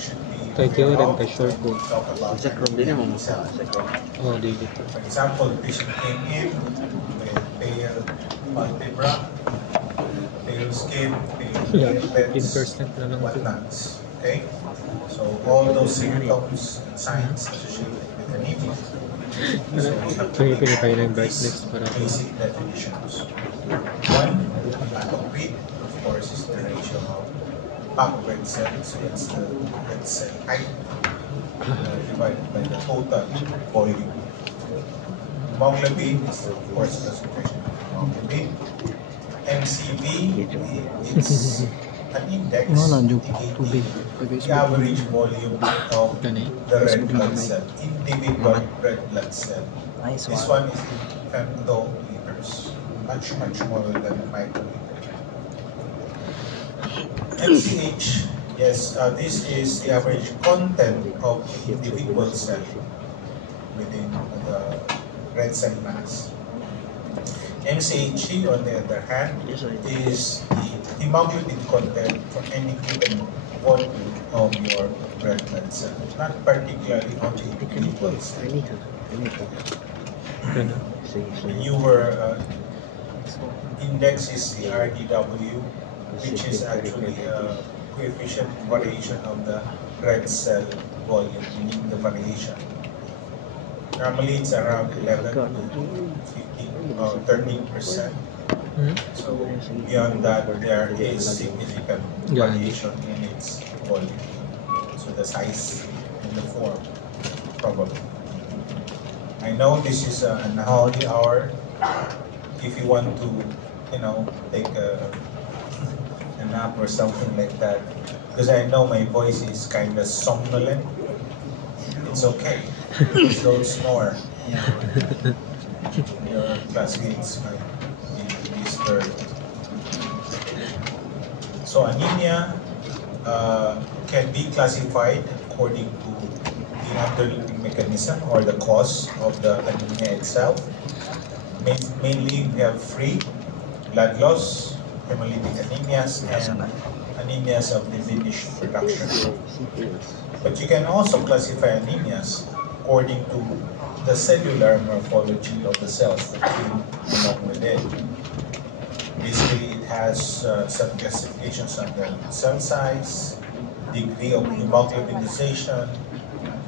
should be Kaya aware rin of ka short when ko. we talk about Sa Chrome din naman cell. Oh, dito. For example, the patient came in with pale palpebra, pale skin, pale lips, 15% na lang. whatnots. Okay? So all those symptoms and signs associated with anemia. So we have to Kaya make pinipay ng these brightness para basic definitions. One, pattern width, of course, is the ratio of packed red cells, so that's the red cell height divided by the total volume. Hemoglobin is, of course, concentration of hemoglobin. MCV, it's an index indicating the average volume of the red blood cell, individual red blood cell. This one is in femtoliters, much smaller than a microliter. MCH, yes, this is the average content of the individual cell within the red cell mass. MCHG, on the other hand, is the hemoglobin content for any given volume of your red blood cell, not particularly on the individual cell. The newer index is the RDW, which is actually a coefficient variation of the red cell volume, meaning the variation. Normally it's around 11 to 15 or 13%. So beyond that, there is significant variation in its volume. So the size and the form, probably. I know this is an holy hour. If you want to, take a nap or something like that, because I know my voice is kind of somnolent. It's okay. Just don't snore. Your classmates might be disturbed. So anemia can be classified according to the underlying mechanism or the cause of the anemia itself. Mainly, we have three: blood loss, hemolytic anemias, and anemias of diminished production. But you can also classify anemias according to the cellular morphology of the cells that came along with it. Basically, it has some classifications on the cell size, degree of hemoglobinization,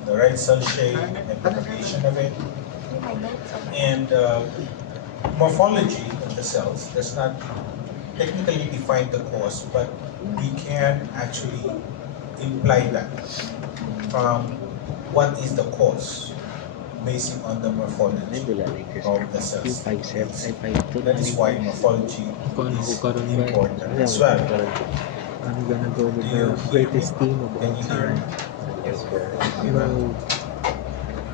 the red cell shape and propagation of it, and morphology of the cells does not technically define the cause, but we can actually imply that from what is the cause based on the morphology of the cells. That is why morphology is important as well. I'm gonna go with the greatest team of all time.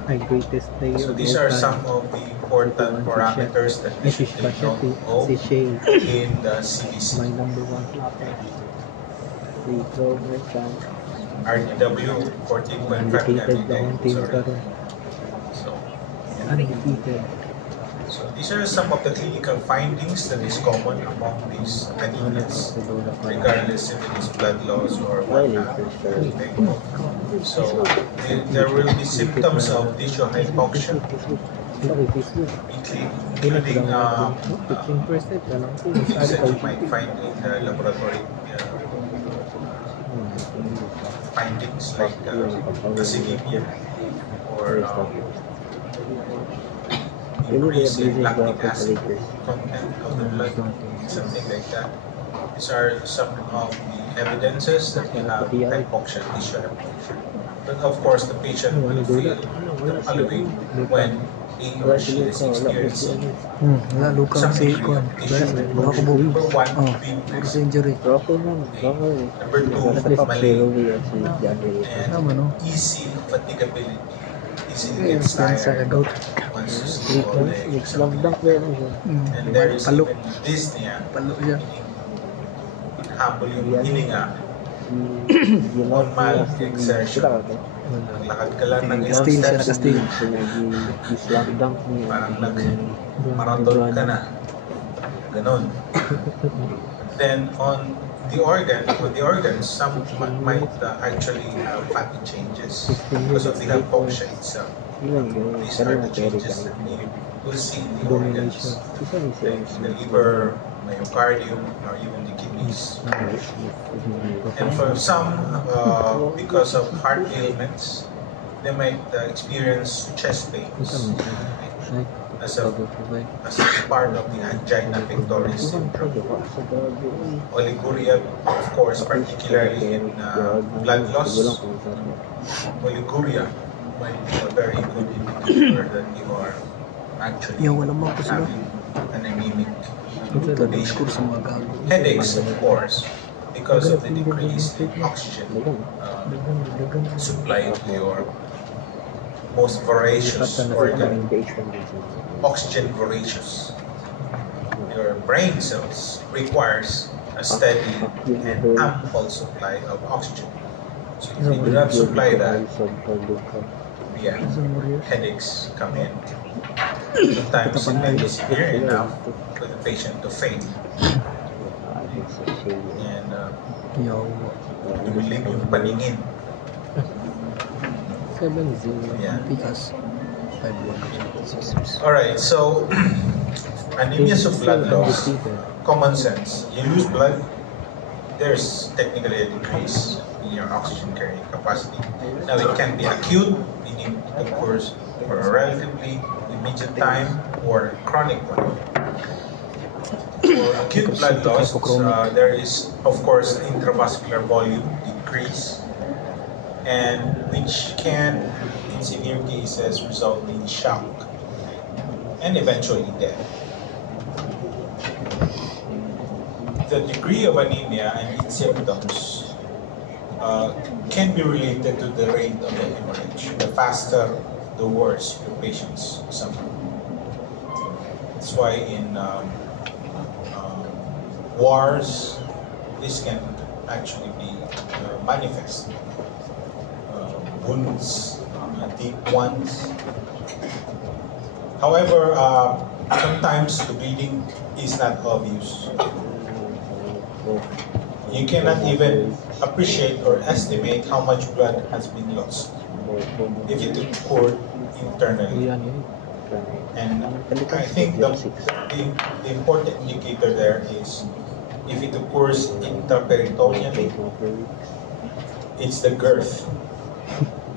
My greatest player So of these all are time. some of the important parameters that we should take note of Si Shea, in the my CBC. number one flopper. RDW 14.5 Undefeated lang ang team ka rin. So, Undefeated. so these are some of the clinical findings that is common among these anemias, regardless if it is blood loss or whatnot. Okay. So there will be symptoms of tissue hypoxia, including 15% alam ko. things that you might find in the laboratory findings like acidemia or increase in lactic acid content of the blood, something like that. These are some of the evidences that you have hypoxia, tissue hypoxia. But of course, the patient will feel the following when he or she is experiencing Wala, lukang some si degree Kwan. of tissue Baka hypoxia. buwi. Number one, Oh, weakness. injury. Number two, malaise. Tama, no? And easy fatigability. Easily Yan, gets yan sa tired gout. once you sleep all day. And there is Palo. even dyspnea, Palo siya. habol yung hininga, normal exertion. Naglakad ka lang ng ilang Still siya, steps, still. parang nag-marathon ka na. Ganon. Then on the organs, some might actually have fatty changes because of the hypoxia itself. These are the changes that you will see in the organs, like the liver, myocardium, or even the kidneys. And for some, because of heart ailments, they might experience chest pains as a part of the angina pectoris syndrome. Oliguria, of course, particularly in blood loss. Oliguria might be a very good indicator that you are actually having an anemic patient. Headaches, of course, because of the decrease in oxygen supply to your most voracious organ, oxygen voracious. Your brain cells requires a steady and ample supply of oxygen. So if you do not supply that, yeah, headaches come in. Sometimes it may be severe enough for the patient to faint. And dumilim yung paningin. Yeah. Alright, so anemia of blood loss, common sense. You lose blood, there's technically a decrease in your oxygen carrying capacity. Now it can be acute, meaning it occurs for a relatively immediate time, or chronic one. For acute blood loss, there is of course intravascular volume decrease, and which can, in severe cases, result in shock and eventually death. The degree of anemia and its symptoms can be related to the rate of the hemorrhage. The faster, the worse the patients suffer. That's why in wars, this can actually be manifest. Wounds, deep ones. However, sometimes the bleeding is not obvious. You cannot even appreciate or estimate how much blood has been lost if it occurred internally. And I think the important indicator there is if it occurs intraperitoneally, it's the girth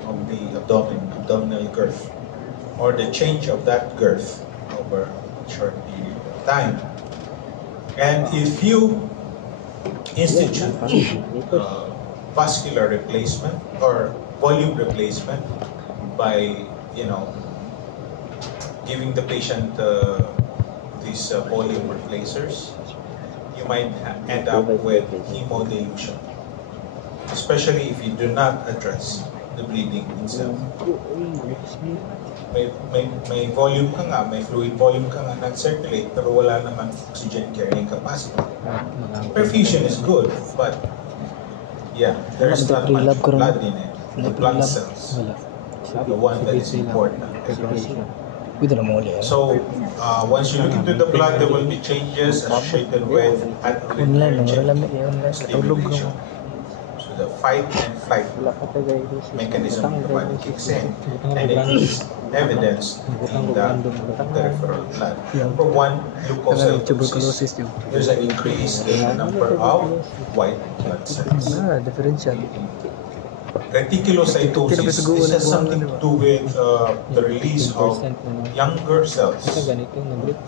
of the abdominal girth, or the change of that girth over a short period of time. And if you institute vascular replacement or volume replacement by, giving the patient these volume replacers, you might end up with hemodilution, especially if you do not address the bleeding itself. May volume ka nga, may fluid volume ka nga nag-circulate, pero wala naman oxygen carrying capacity. Perfusion is good, but yeah, there's not much blood in it. The blood cells, the one that is important. So once you look into the blood, there will be changes associated with adrenergic stimulation. So the fight and flight mechanism of the body kicks in, and it is evidenced in the peripheral blood. Number one, leukocytosis. There's an increase in the number of white blood cells. Reticulocytosis, this has something to do with the release of younger cells,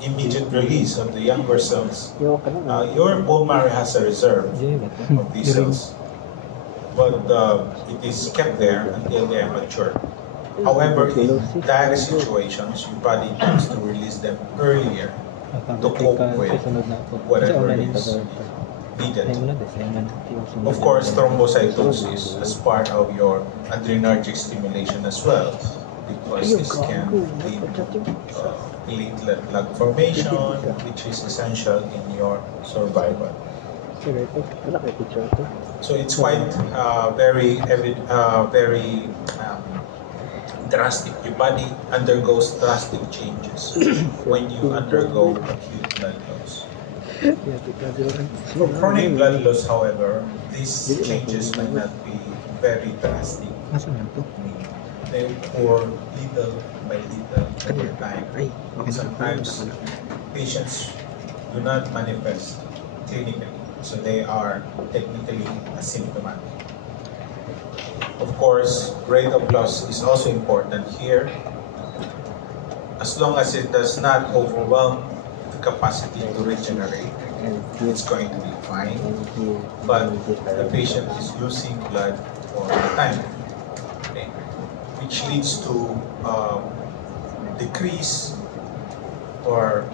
immediate release of the younger cells. Your bone marrow has a reserve of these cells, but it is kept there until they are mature. However, in dire situations, your body tends to release them earlier to cope with whatever is needed. Of course, thrombocytosis as part of your adrenergic stimulation as well, because this can lead to platelet plug formation, which is essential in your survival. So it's quite very drastic. Your body undergoes drastic changes when you undergo acute blood loss. Yeah, because you're For chronic blood loss, however, these changes might not be very drastic. Nasaan na to? They occur little by little over time. Ay, okay na. Sometimes patients do not manifest clinically, so they are technically asymptomatic. Of course, rate of loss is also important here. As long as it does not overwhelm the capacity to regenerate, it's going to be fine. But the patient is losing blood all the time, okay? Which leads to decrease or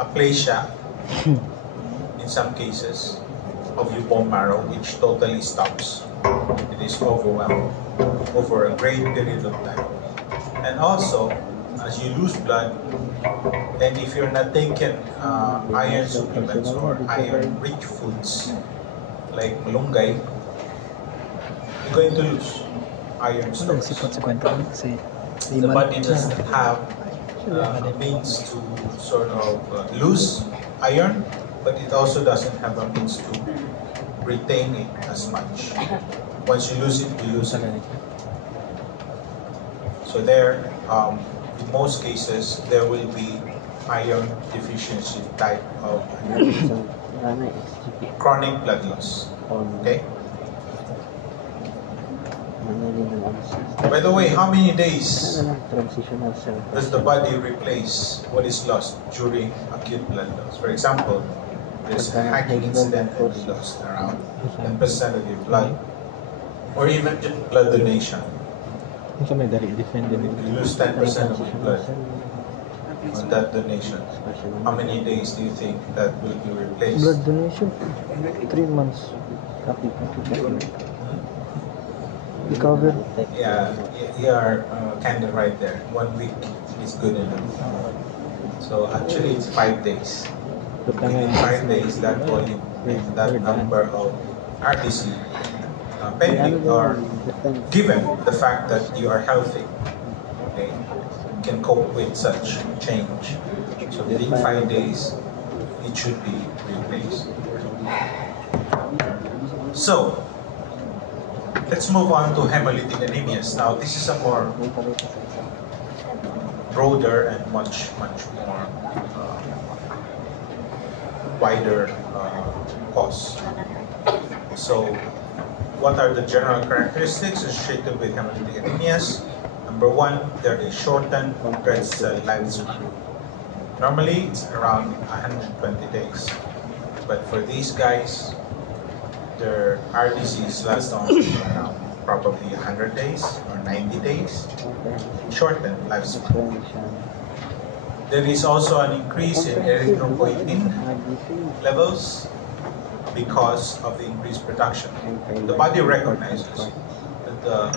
aplasia in some cases of your bone marrow, which totally stops. It is overwhelmed over a great period of time. And also, as you lose blood, and if you're not taking iron supplements or iron-rich foods like malunggay, you're going to lose iron Ano, stores. sipot sa kwento ko kasi The body doesn't have a means to sort of lose iron, but it also doesn't have a means to retain it as much. Once you lose it, you lose it. So there, in most cases, there will be iron deficiency type of chronic blood loss. Okay? By the way, how many days does the body replace what is lost during acute blood loss? For example, there's a hacking incident and you lost around 10% of your blood, or even just blood donation. Yung sa may dari, defend din You lose 10% of your blood on that donation. How many days do you think that will be replaced? blood donation 3 months recover. Yeah, you are kind of right there. 1 week is good enough. So actually, it's 5 days. Within 5 days, that volume, that number of RBC, pending or given the fact that you are healthy, okay, can cope with such change. So within 5 days, it should be replaced. So let's move on to hemolytic anemias. Now, this is a more broader and much more wider cause. So, what are the general characteristics associated with hemolytic anemias? Number one, there is shortened red cell lifespan. Normally, it's around 120 days. But for these guys, their RBCs last on around probably 100 days or 90 days. Shortened lifespan. There is also an increase in erythropoietin levels because of the increased production. The body recognizes that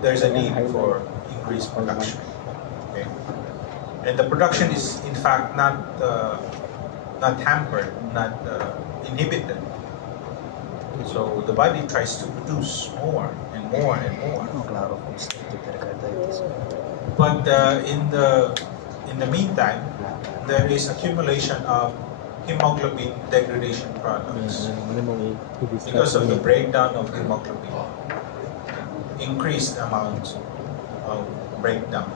there's a need for increased production. Okay? And the production is in fact not hampered, not inhibited. So the body tries to produce more and more and more. But in the meantime, there is accumulation of hemoglobin degradation products because of the breakdown of hemoglobin. Increased amount of breakdown.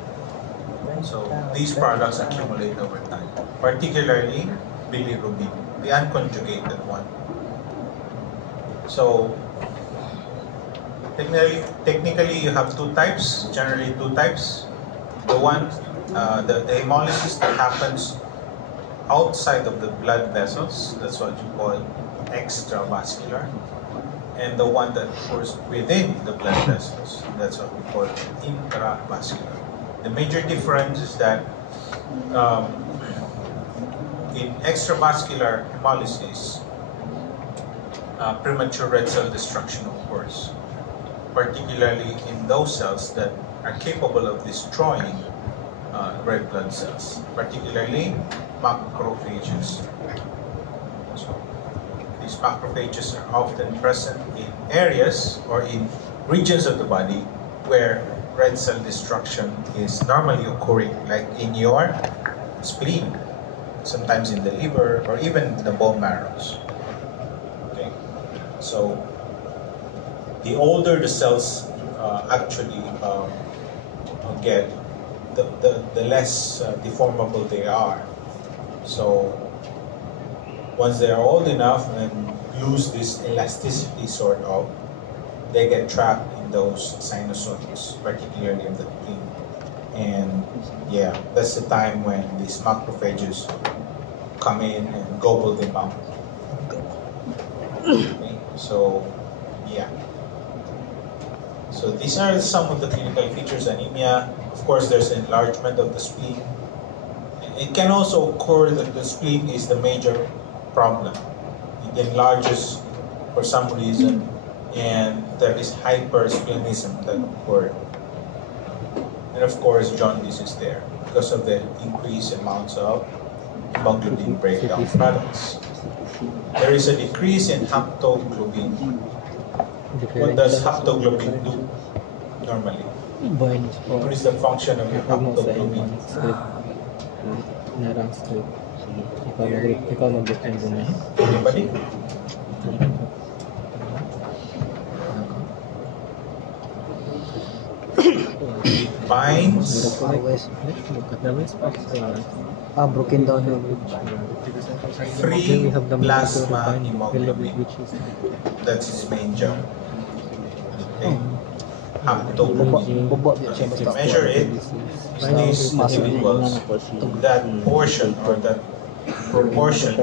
So these products accumulate over time, particularly bilirubin, the unconjugated one. So technically you have two types, generally two types. The one, the hemolysis that happens outside of the blood vessels, that's what you call extravascular. And the one that occurs within the blood vessels, that's what we call intravascular. The major difference is that in extravascular hemolysis, premature red cell destruction occurs, particularly in those cells that are capable of destroying red blood cells, particularly macrophages. So these macrophages are often present in areas or in regions of the body where red cell destruction is normally occurring, like in your spleen, sometimes in the liver, or even the bone marrows. Okay, so the older the cells actually get, the less deformable they are. So once they are old enough and lose this elasticity sort of, they get trapped in those sinusoids, particularly in the spleen. And yeah, that's the time when these macrophages come in and gobble them up. Okay, so yeah. So these are some of the clinical features: anemia. Of course, there's enlargement of the spleen. It can also occur that the spleen is the major problem. It enlarges for some reason, and there is hypersplenism that occurs. And of course, jaundice is there because of the increased amounts of hemoglobin breakdown products. There is a decrease in haptoglobin. What does haptoglobin do normally? What is the function of your haptoglobin? Anybody? Binds broken down. free plasma hemoglobin. That's its main job. Okay. Haptoglobin. If you measure it, these individuals, that portion or that proportion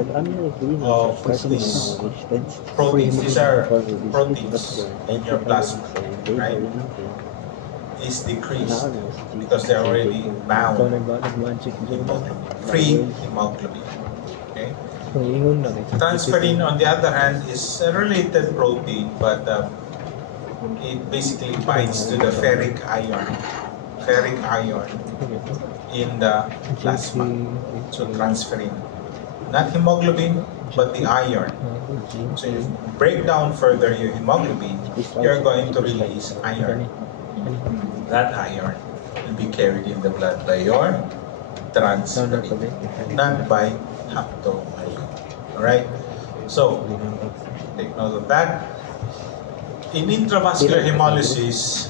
of these proteins, these are proteins in your plasma, right, is decreased because they're already bound free hemoglobin. Okay. Transferrin, on the other hand, is a related protein, but it basically binds to the ferric ion in the plasma. So transferrin, not hemoglobin, but the iron. So if you break down further your hemoglobin, you're going to release iron. That iron will be carried in the blood by your transferrin, not by haptoglobin. Alright? So, take note of that. In intravascular hemolysis,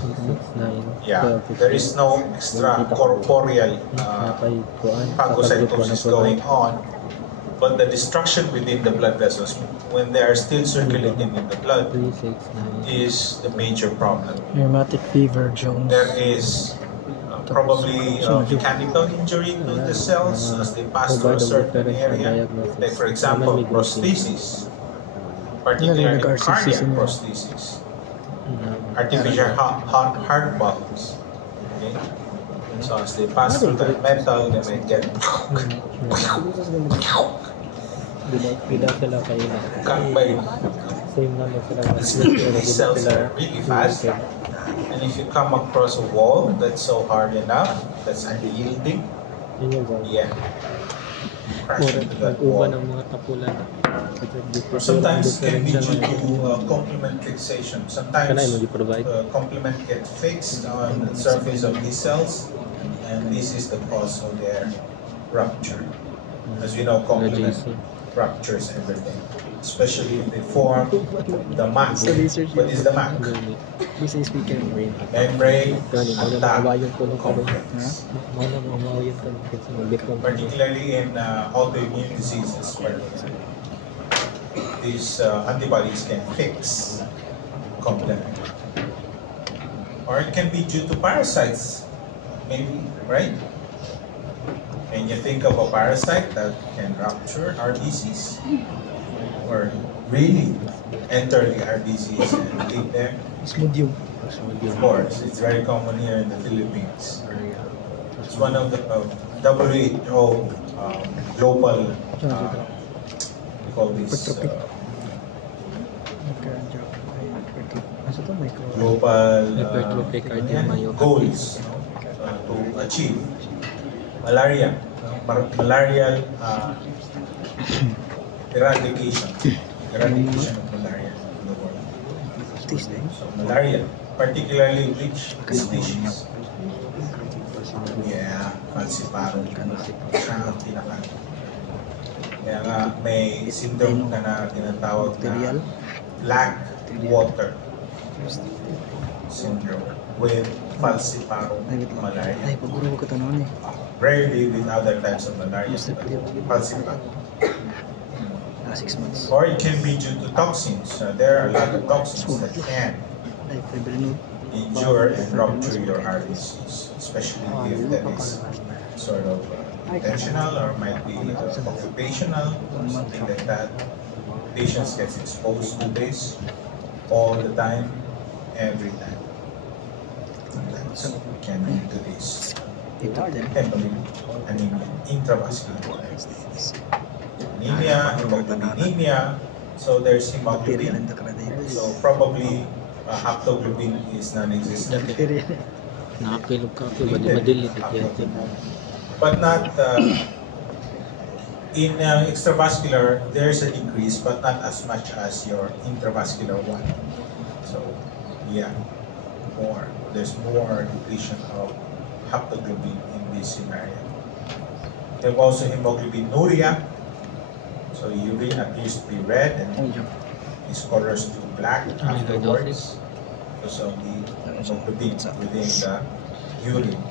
there is no extracorporeal phagocytosis going on, but the destruction within the blood vessels, when they are still circulating in the blood, is the major problem. Rheumatic fever, Jones. There is probably mechanical injury to the cells as they pass through a certain area. Like, for example, prosthesis, particularly cardiac prosthesis, artificial heart valves. Okay? So as they pass through the metal, they may get cut by these cells are really fast. And if you come across a wall that's so hard enough, that's unyielding, yeah, crash into that wall. Or sometimes can be due to complement fixation. Sometimes complement get fixed on the surface of these cells, and this is the cause of their rupture. As we know, complement ruptures everything, especially if they form the MAC. What is the MAC? Membrane attack complex. Particularly in autoimmune diseases, where these antibodies can fix complement. Or it can be due to parasites, maybe, right? When you think of a parasite that can rupture RBCs, or really enter the RBCs and leave them. Of course, it's very common here in the Philippines. It's one of the WHO global, we call this global goals to achieve. Malarial eradication of malaria in the world. So malaria, particularly which species? Yeah, falciparum. Siya ang pinaka Kaya nga may syndrome na tinatawag Bacterial. na black water syndrome with falciparum malaria. Ay, paguro ko ito noon eh. Rarely with other types of malaria, falciparum. 6 months. Or it can be due to toxins. There are a lot of toxins that can Ay, February injure and rupture your RBCs, especially if that is sort of intentional or might be occupational, something like that. Patients get exposed to this all the time, every time. Sometimes it can lead to this hemolytic anemia, intravascular anemia, hemoglobinemia. So there's hemoglobin. So probably haptoglobin is non-existent. Nakapilog ka ako, madilit But not in extravascular, there's a decrease, but not as much as your intravascular one. So, yeah, there's more depletion of haptoglobin in this scenario. We have also hemoglobinuria. So urine appears to be red and is colors to black afterwards because of the hemoglobin within the urine.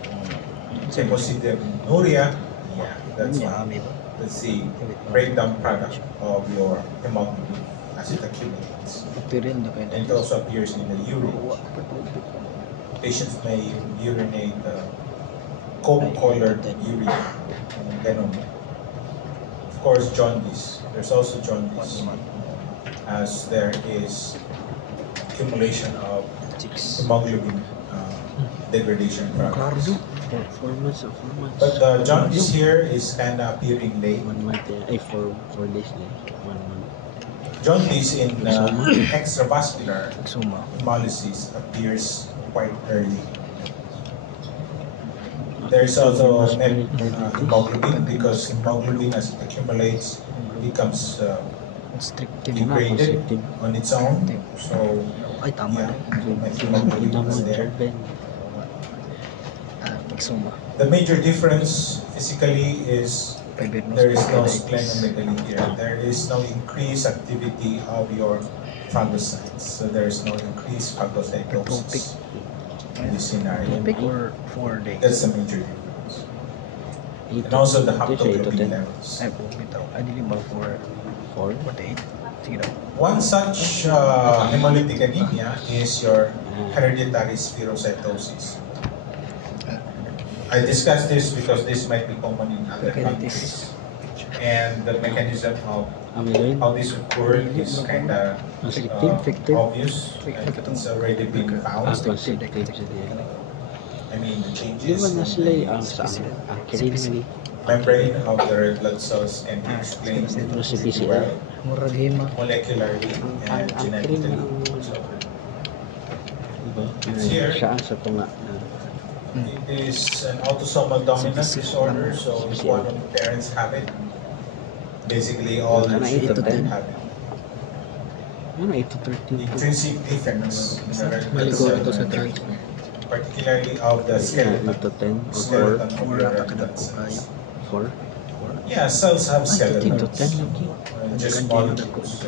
Hemosideruria, yeah, that's the breakdown product of your hemoglobin as it accumulates. And it also appears in the urine. Patients may urinate coke-colored urine. Ganun. Of course, jaundice. There's also jaundice as there is accumulation of hemoglobin degradation products. 4 months. But the jaundice here is kind of appearing late. 1 month, 4 days late. 1 month. Jaundice in extravascular hemolysis appears quite early. There's also hemoglobin because hemoglobin as it accumulates becomes degraded on its own. So, yeah, hemoglobin is there. The major difference physically is there is no splenomegaly here. There is no increased activity of your phagocytes. So there is no increased phagocytosis in this scenario. Or 4 days. That's the major difference. And also the haptoglobin levels. Ay, bitaw. Ay, dili ba 4 days? Sige daw. One such hemolytic anemia is your hereditary spherocytosis. I discussed this because this might be common in other countries. And the mechanism of how this occurred is kind of obvious. And it's already been found. I mean, the changes in the membrane of the red blood cells can be explained well, molecularly and genetically. So, it's here. It is an autosomal dominant disorder, so if one of the parents have it, basically all the children have it. Intrinsic defects in the red blood cell, particularly of the skeleton of the red blood cells. 4? Yeah, cells have skeletons, just molecules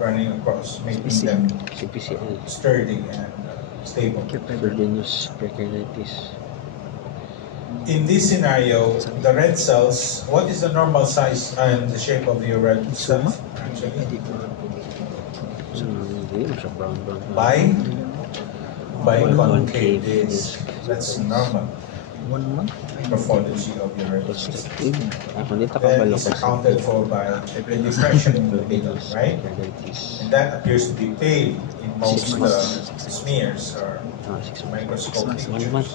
running across, making them sturdy and stable. In this scenario, the red cells, what is the normal size and the shape of your red cells? Actually, biconcave disc. That's normal morphology of your red cells. That is accounted for by the depression in the middle, right? And that appears to be pale in most smears or microscopic pictures.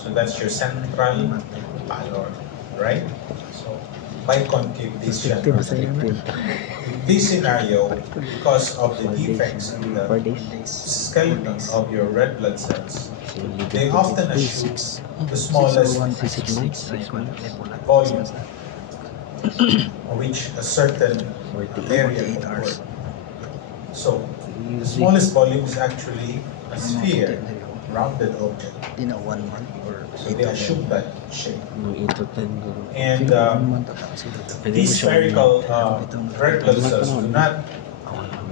So that's your central pallor, right? So biconcave disc. In this scenario, because of the defects in the skeleton of your red blood cells, they often assume the smallest volume, which a certain area will work. So the smallest volume is actually a sphere rounded object. Di na 1 month or So 8 they to 10. assume that shape. No, 8 to 10 ko. And 1 month ata sila. these spherical red blood cells do not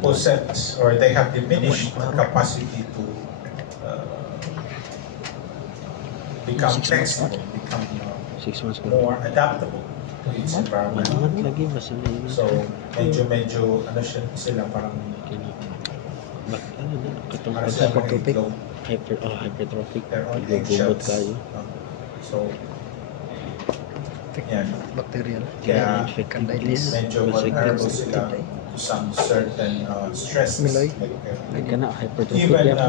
possess, or they have diminished capacity to become 6 months, flexible, become 6 months ko. more adaptable to its environment. 1 month lagi, mas yun. So, medyo, ano sila, parang, Ano na, katong para sila hypertrophic. hypertrophic. their own Nagbubot eggshells. kayo. So, yan. Bacterial. Kaya, Candidiasis. medyo vulnerable sila to some certain stresses. Miloy. Ay ka na, hypertrophic Even yan.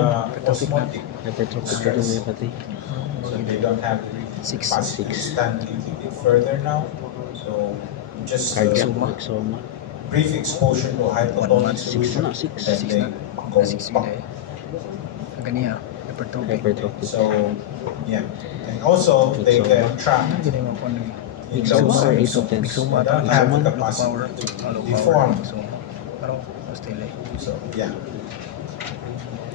osmotic. Hypertrophic ka rin may pati. So they don't have the Six. capacity to stand a little bit further now. So just Cardiac, Soma. exoma. brief exposure to hypotonic 1 month, solution, na, six. then they go 6 back. million. Ang ganiya. Hypertrophic. Hypertrophic. So yeah, and also they get trapped Ang ganiya ko ano in Exoma those or zones. exoten? They don't have the Exoma? capacity to Low deform. power. So, pero still eh. So yeah,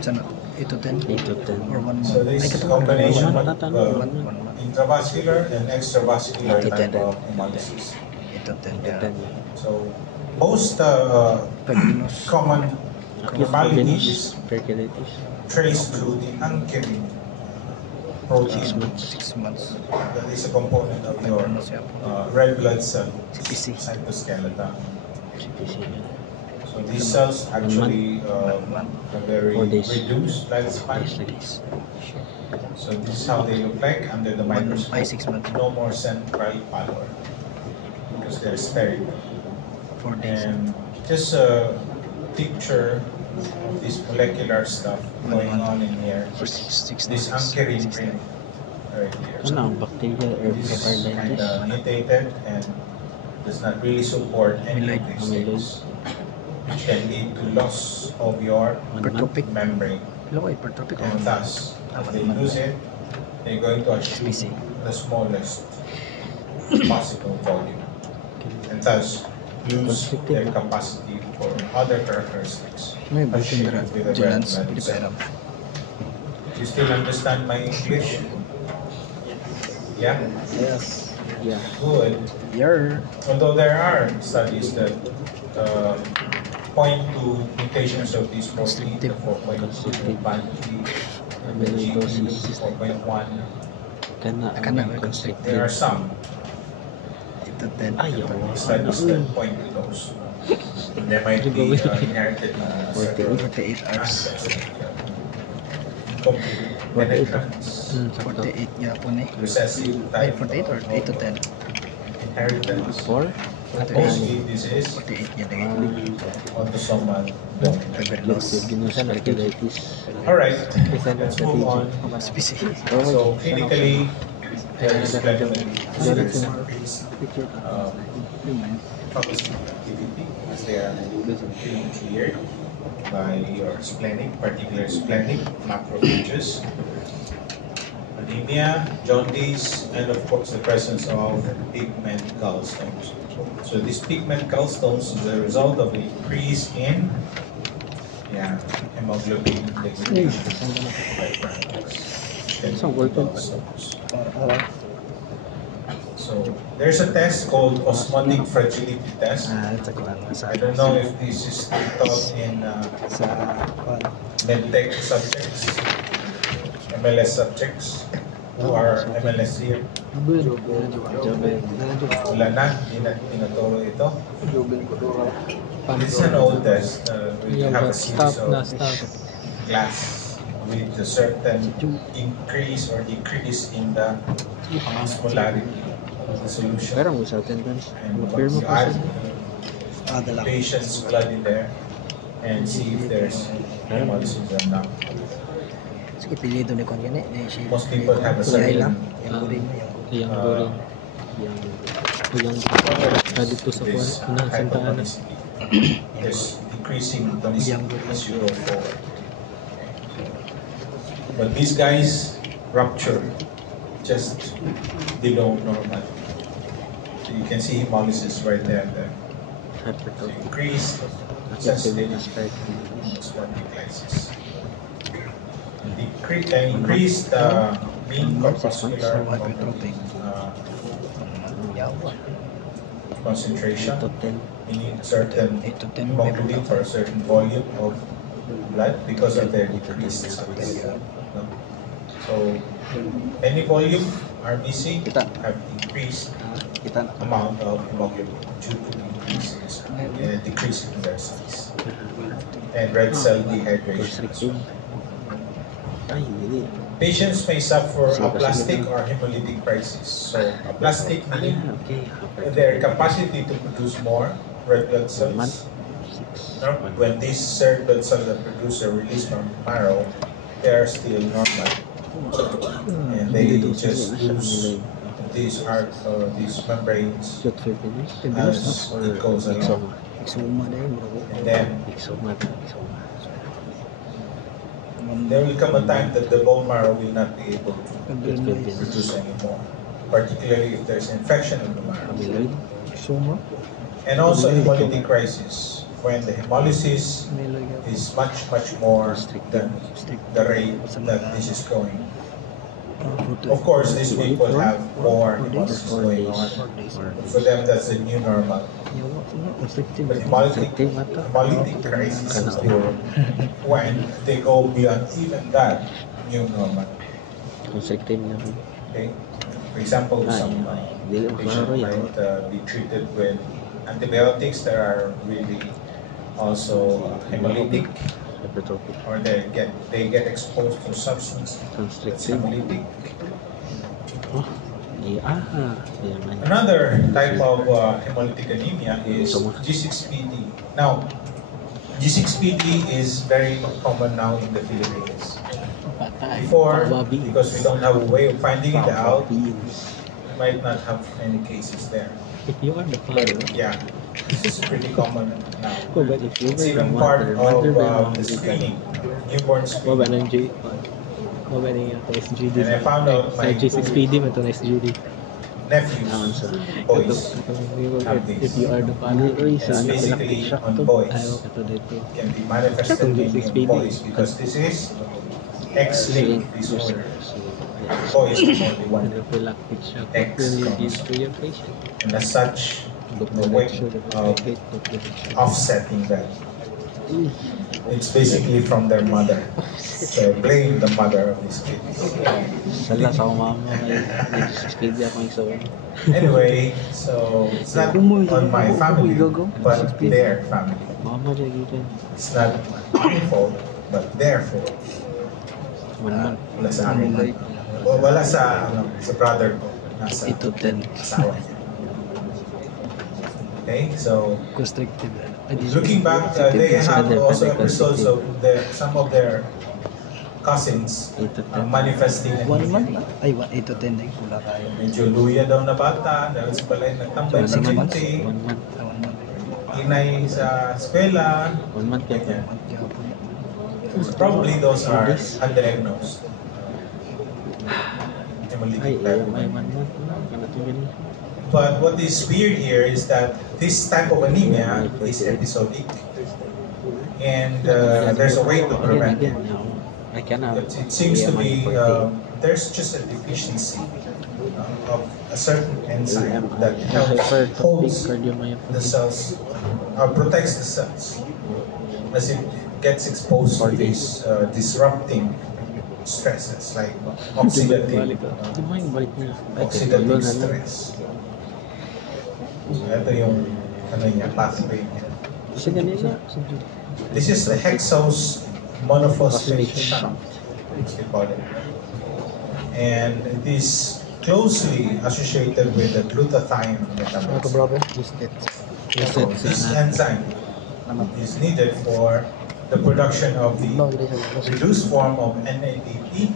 Sana 8 to 10 8 to 10. or 1 month. so this Ay, katong combination One of month. intravascular and extravascular 8 to 10. type of hemolysis. 8 to 10. 8 to Yeah. 10. So most Pagdinos. common abnormality Venus, is perculatus. traced through the ankyrin protein. 6 months. 6 months. That is a component of your Pagdinos siya. red blood cell CPC. cytoskeleton. CPC. So these cells actually 1 month. have very 4 days. reduced lifespan. Days like this. So this is how they look like under the microscope. By 6 months. No more central pallor because they're sterile. 4 days. And just a picture of this molecular stuff going on in here. For 6 This ankyrin print right here. Ano, bacterial or This is kind myocarditis? of mutated and does not really support any of these things, which can lead to loss of your 1 month. Hypertrophic. membrane. Low hypertrophic. And thus, if they lose it, they're going to achieve SPC. the smallest possible volume, and thus lose their capacity for other characteristics. May butin achieved dira. with the red Jelans. blood Hindi pa cell. alam. You still understand my English? Yeah? Yes. Yeah. Good. Yer. Although there are studies that point to mutations of these proteins, the 4.2, the G2, 4.1. Kana, may constricted. There are some 8 to 10. Ayaw. studies that point to those. There might be inherited certain 48 hours. aspects of complete penetrance, 48 yapon eh. recessive Ay, type 48 or 8 to 10? inheritance. 4? Mostly this is 48 yan eh. autosomal. Tuberculosis. Venus, perculatus. Alright, let's move on. Specific. So clinically, there is plenty pharmaceutical activity as they are being cleared by your splenic, particular splenic macrophages, anemia, jaundice, and of course the presence of pigment gallstones. So these pigment gallstones is a result of the increase in hemoglobin degradation by gallstones. So there's a test called osmotic fragility test. Ito ko lang. I don't know if this is taught in medtech subjects, MLS subjects who are MLS here. Wala na, hindi na tinuturo ito. This is an old test. We have a series of glass with a certain increase or decrease in the osmolarity of the solution. Pero sa attendance, And mapir once mo you pa add Dala. patient's blood in there and see if there's hemolysis or not. Sige, pilido ni Kwan yan eh. Most people have a Kulay certain lang. Yung urin mo yung Yang goring. Yang dito sa kuwan. this Unang santaan. hypotonicity. There's decreasing tonicity as you go forward. But these guys rupture just below normal. So you can see hemolysis right there. So Hypertrophic. increased Venus, sensitivity perculatus. to osmotic lysis. increased mean corpuscular hypertrophic. Yawa. concentration, 8 to 10. meaning certain 8 to 10 hemoglobin for a certain volume of blood because of their decreased size. No? So, any volume RBC have increased Kita amount of hemoglobin due to decrease in their size. And red cell dehydration. restricted. Ay, hindi. Patients may suffer aplastic or hemolytic crisis. So, aplastic meaning Okay. their capacity to produce more red blood cells. When these red blood cells are produced or released from marrow, they are still normal. And they just lose these membranes Shot for finish. as it goes along. Exuma din, bro. And then Exoma. there will come a time that the bone marrow will not be able to Pag-realize. produce anymore, particularly if there's infection in the marrow. Amyloid. Exuma. And also hemolytic crisis, when the hemolysis is much more than the rate that this is going. Of course, these people have more hemolysis going on. For them, that's the new normal. But hemolytic crisis is when they go beyond even that new normal. Constricted na rin. Okay? For example, some Dili mo patient klaro yan. might be treated with antibiotics that are really also hemolytic, Hypertrophic. or they get exposed to substance that's Constricted. hemolytic. Oh. Ayan man. Another type of hemolytic anemia is G6PD. Now, G6PD is very common now in the Philippines. Before, because we don't have a way of finding it out, we might not have any cases there. If you are the father, Yeah, this is pretty common now. but if you It's were the even part mother, of the screening, newborn What ba screening. ng G? What ba ng SGD? And I found out Sa my G6PD man to na SGD. nephews, boys, If you are the father, It's basically on boys. Ayaw ka to dito. can be manifested mainly in boys because this is X-linked disorder. Boys is only one. Prophylactic shock X when you give chromosome. to your patient. And as such, Look the to way make sure that of they hate prophylactic. offsetting that, it's basically from their mother. So blame the mother of these kids. Sala sa mama, G6PD ako yung sawan. Anyway, so it's not on my family, but their family. Mama dyan gitan. It's not my fault, but their fault. Man. Wala sa amin. Wala sa brother ko. Nasa 8 to 10. asawa niya. Okay, so Constricted. looking back, they have also episodes of some of their cousins 8 to 10. manifesting 1 month anemia. na? Ay, 8 to 10 na pula tayo. Medyo luya daw na bata, dahil sa balay nagtambay So, ng 6 months? binti, 1 month. 1 month. inay sa eskwela, 1 month kaya. ganyan. Kaya po. Probably those are undiagnosed. Ay, Hemolytic may type. 1 month na. Kanatugin. But what is weird here is that this type of anemia is episodic, and there's a way to prevent it. I cannot. It seems to be there's just a deficiency of a certain enzyme that helps holds the cells, protects the cells as it gets exposed to these disrupting stresses like oxidative stress. So, ito yung pathway niya. This is the hexose monophosphate shunt, as we call it. And it is closely associated with the glutathione metabolism. So this enzyme is needed for the production of the reduced form of NADP,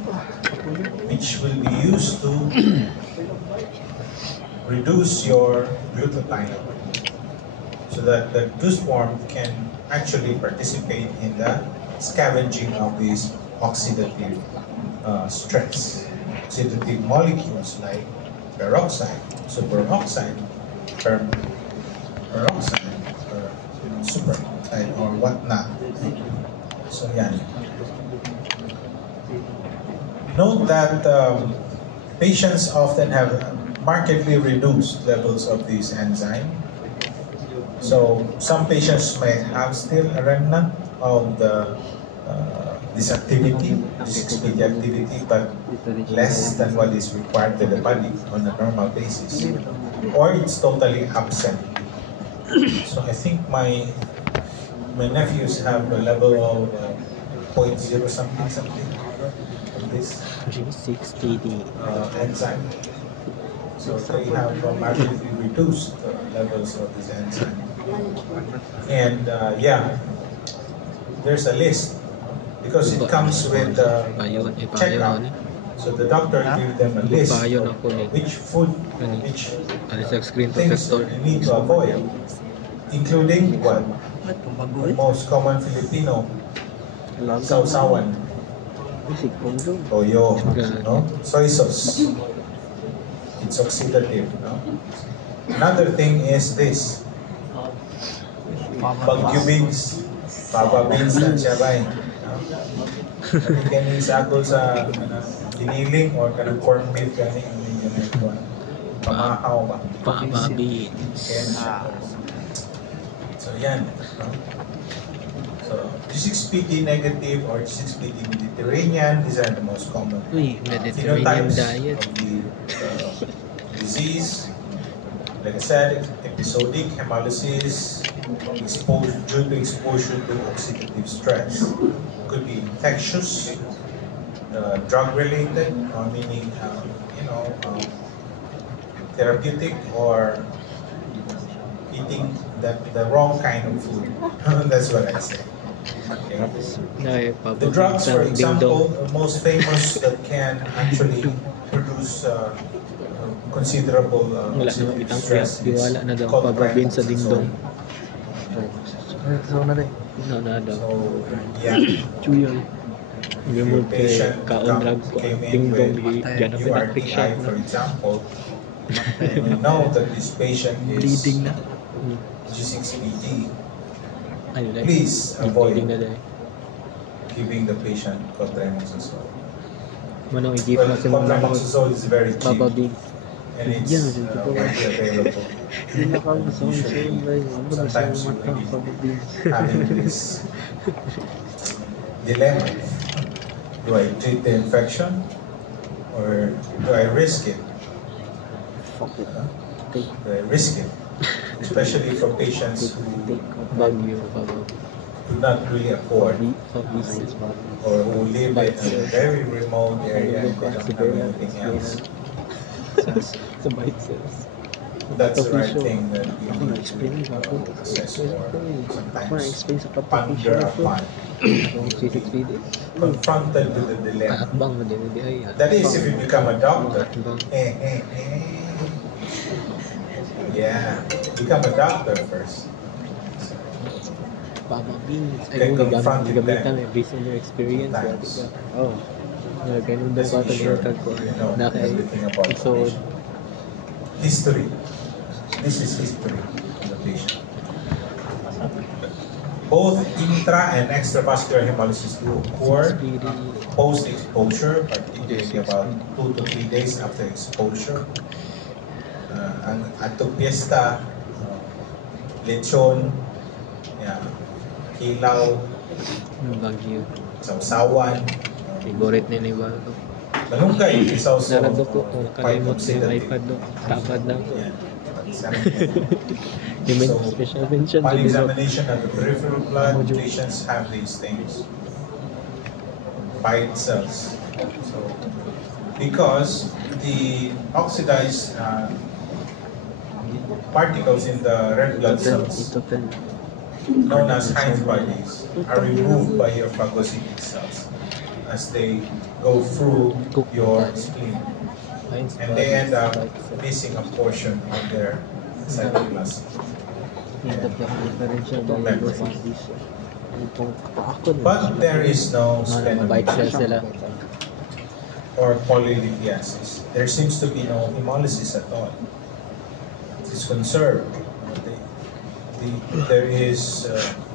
which will be used to reduce your glutathione, so that the reduced form can actually participate in the scavenging of these oxidative stress. Oxidative molecules like peroxide, superoxide, peroxide, or superoxide, or whatnot. So yan. Note that patients often have markedly reduced levels of this enzyme. So some patients may have still a remnant of this activity, this XPD activity, but less than what is required by the body on a normal basis, or it's totally absent. So I think my nephews have a level of 0.0 something of this 60. enzyme. So they have markedly reduced levels of this enzyme. And yeah, there's a list because it comes with checkup. So the doctor gives them a list of which food, which things you need to avoid, including what? The most common Filipino, sausawan, toyo, no? Soy sauce. It's oxidative, no? Another thing is this, bagyo beans, baba beans na siya ba eh. Kani sa ako sa giniling or kanang corn beef kani ang yung pamahaw ba? Baba beans. So yan. No? So G6PD negative or G6PD Mediterranean, these are the most common Mediterranean phenotypes diet. of the disease. Like I said, episodic hemolysis due to exposure to oxidative stress. Could be infectious, drug-related, meaning therapeutic, or eating the wrong kind of food. That's what I say. Okay. The drugs, for example, most famous that can actually produce considerable oxidative stress is called pramiprazole. So, yeah. Your patient came in with URTI, for example, and you know that this patient is G6PD, please avoid giving the patient cotrimazole. Well, cotrimazole is very cheap and it's widely available. Sometimes you may be having this dilemma. Do I treat the infection or do I risk it? Do I risk it? Especially for patients who do not really afford or who live in a very remote area and they don't have anything else. That's the right thing that we need to assess for. Sometimes ponder upon, confronted with the dilemma. That is, if you become a doctor. Yeah, become a doctor first. Baba beans. Get confronted based on your experience. Oh. Ganun daw Let's ba be sure ito ko? you know everything about the patient. History. This is history of the patient. Both intra and extravascular hemolysis do occur post-exposure, particularly about 2 to 3 days after exposure. Ang atong piyesta, lechon, kilaw, Bagyo. sausawan, Favorite na ni Bago. malunggay, isaw-saw, Narado ko kung nakalimot sa yung iPad do. Tapad na ko. Special mention. Upon examination of the peripheral blood, patients have these things by itself. So, because the oxidized particles in the red blood cells, known as Heinz bodies, are removed by your phagocytic cells as they go through your spleen, and they end up missing a portion of their cytoplasm. But there is no splenomegaly or polylithiasis. There seems to be no hemolysis at all. It is conserved. There is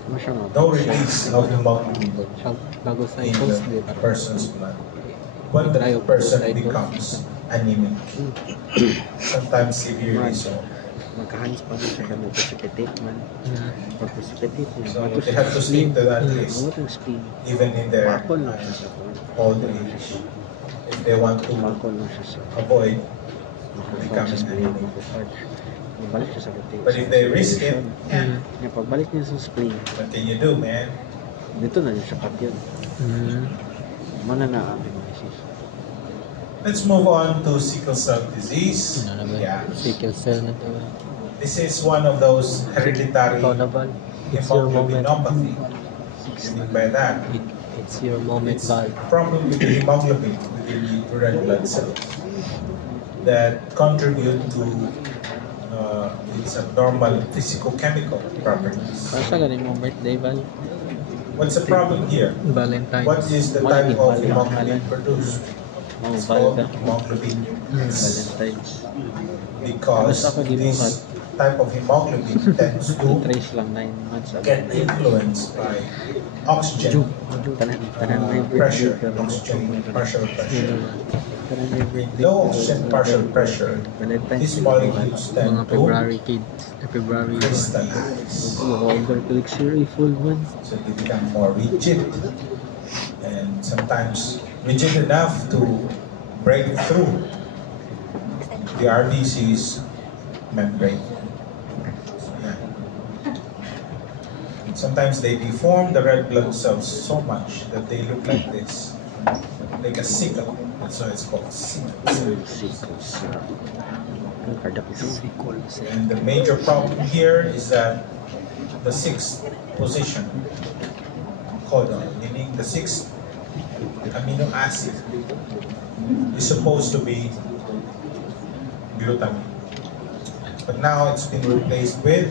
Ano siya nga? no release of hemoglobin Siya, bago sa in cycles, di the ba? person's blood. When the person becomes anemic, sometimes severely so. Magkahanis pa rin siya kami precipitate man. Pag-precipitate niya. So they have to stick to that list, What is spleen? even in their Makol lang siya sa kwan. old age, if they want to Makol lang siya sa avoid makufog sa becoming spleen. anemic. Makufog. Mabalik siya sa rotation. But if they risk it, Kaya pagbalik niya sa spleen, what can you do, man? dito na niya siya patyon. Mana na ang hemolysis. Let's move on to sickle cell disease. Ano na ba? Yeah, Sickle cell na to. this is one of those hereditary Ikaw na ba? It's your moment. hemoglobinopathy. What do you mean by that? It's your moment, It's Val. problem with the hemoglobin within the red blood cells that contribute to its abnormal physicochemical properties. Para sa galing mong birthday, Val? What's the problem here? Valentine's. What is the type of hemoglobin produced? Mga It's called valda. hemoglobin X, Valentine's. because Basta ako di mo this type of hemoglobin tends to Trace lang 9 months ago. get influenced by oxygen Tanan may pressure, birthday ka. oxygen partial pressure. Tanan may birthday Low ka. oxygen partial pressure, Valentine's these Day. molecules Mga tend to February kids. February 1. crystallize. Over Elixir, full one. So they become more rigid and sometimes rigid enough to break through the RBC's membrane. Yeah. Sometimes they deform the red blood cells so much that they look like this, like a sickle. That's why it's called sickle cell. Sickles. Ang kardapis. And the major problem here is that the sixth position, codon, meaning the sixth amino acid, is supposed to be glutamine. But now it's been replaced with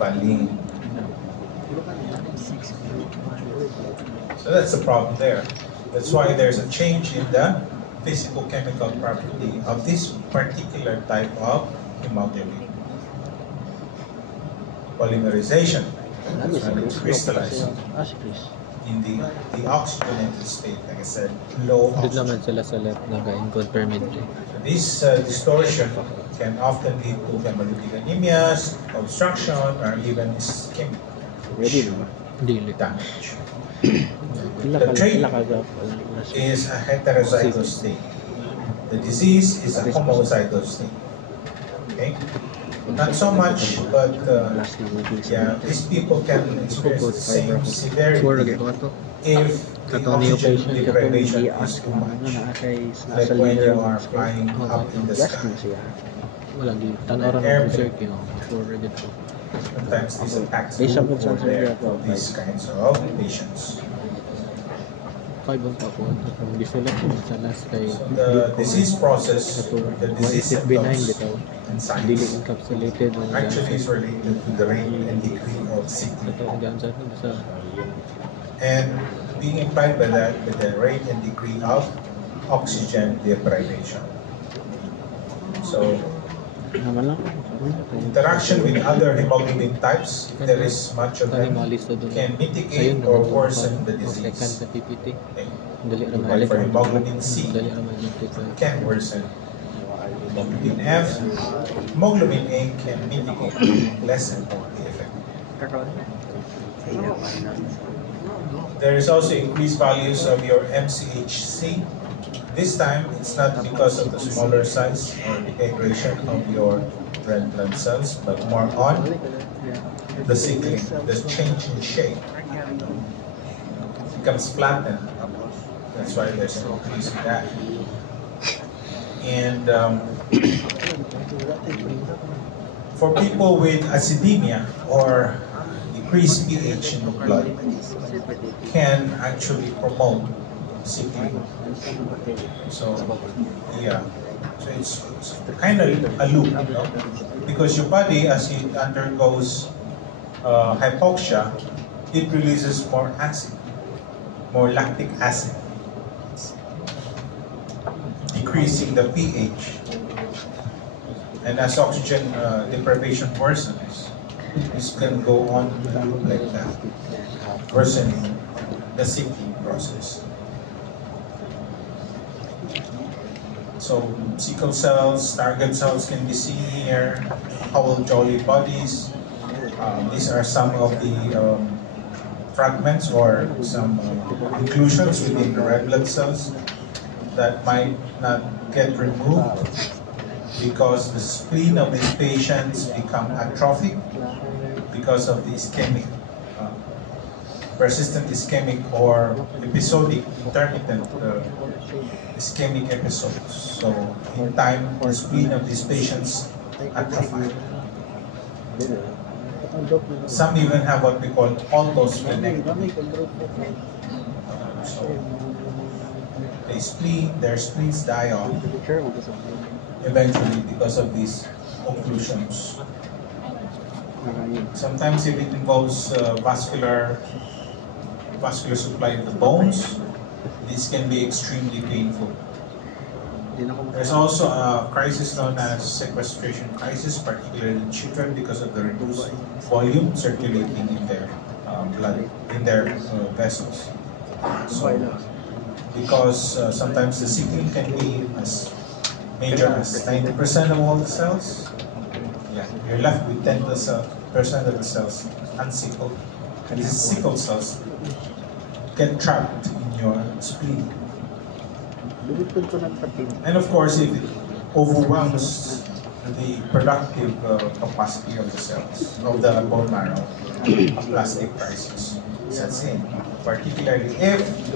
valine. So that's the problem there. That's why there's a change in the physicochemical property of this particular type of hemoglobin. Polymerization, Ano that's when it's crystallized si Chris. in the oxygenated state, like I said, low Doon oxygen. naman sila sa left ng inconfirmed. This distortion can often lead to hemolytic anemias, obstruction, or even ischemic Ready naman. Dili. damage. Pila The trait ka graph. is a heterozygous state. The disease is a homozygous state. Okay? Not so much, but Last na may bilis. yeah, these people can experience the same severity if the Katong oxygen patient, deprivation is Ask too mo ano much. na asay Like when you are flying up in the Last sky. na siya. Wala di. Tanaw rin ng research yun. Sure, dito. Sometimes these attacks Based on do good occur there sensor, for these kinds of patients. 5 ang ako. Kung develop yun sa last kay So the disease process, the why disease is it benign symptoms bitaw? and Dili signs encapsulated ng actually is related to the rate and degree of sickling. ito ang gaan sa And being implied by that with the rate and degree of oxygen deprivation. So Naman lang. interaction with other hemoglobin types, if there is much of tani them, malista doon. can mitigate or worsen the Second disease. sa PPT. Okay. Dali ra Like for hemoglobin C, Dali ra ma-identify. can worsen. Hemoglobin F, hemoglobin A can mitigate, lessen the effect. There is also increased values of your MCHC. This time, it's not because of the smaller size or dehydration of your red blood cells, but more on the sickling, the change in shape. It becomes flattened. That's why there's an increase in that. And for people with acidemia or decreased pH in the blood, can actually promote sickling. So, yeah. So it's kind of a loop, you know? Because your body, as it undergoes hypoxia, it releases more acid, more lactic acid, decreasing the pH. And as oxygen deprivation worsens, this can go on like that, worsening the sickling process. So sickle cells, target cells can be seen here, Howell-Jolly bodies. These are some of the fragments or some inclusions within the red blood cells that might not get removed because the spleen of these patients become atrophic because of the ischemic, persistent ischemic or episodic intermittent ischemic episodes. So in time, the spleen of these patients atrophy. Some even have what we call aldosplenectomy. So their spleens die off eventually because of these occlusions. Sometimes if it involves vascular supply of the bones, this can be extremely painful. There's also a crisis known as sequestration crisis, particularly in children because of the reduced volume circulating in their blood, in their vessels. So, because sometimes the sickling can be as major as 90% of all the cells, you're left with 10% of the cells unsickled. And these sickle cells get trapped in your spleen. And of course, if it overwhelms the productive capacity of the cells, of the bone marrow, a plastic crisis sets in, particularly if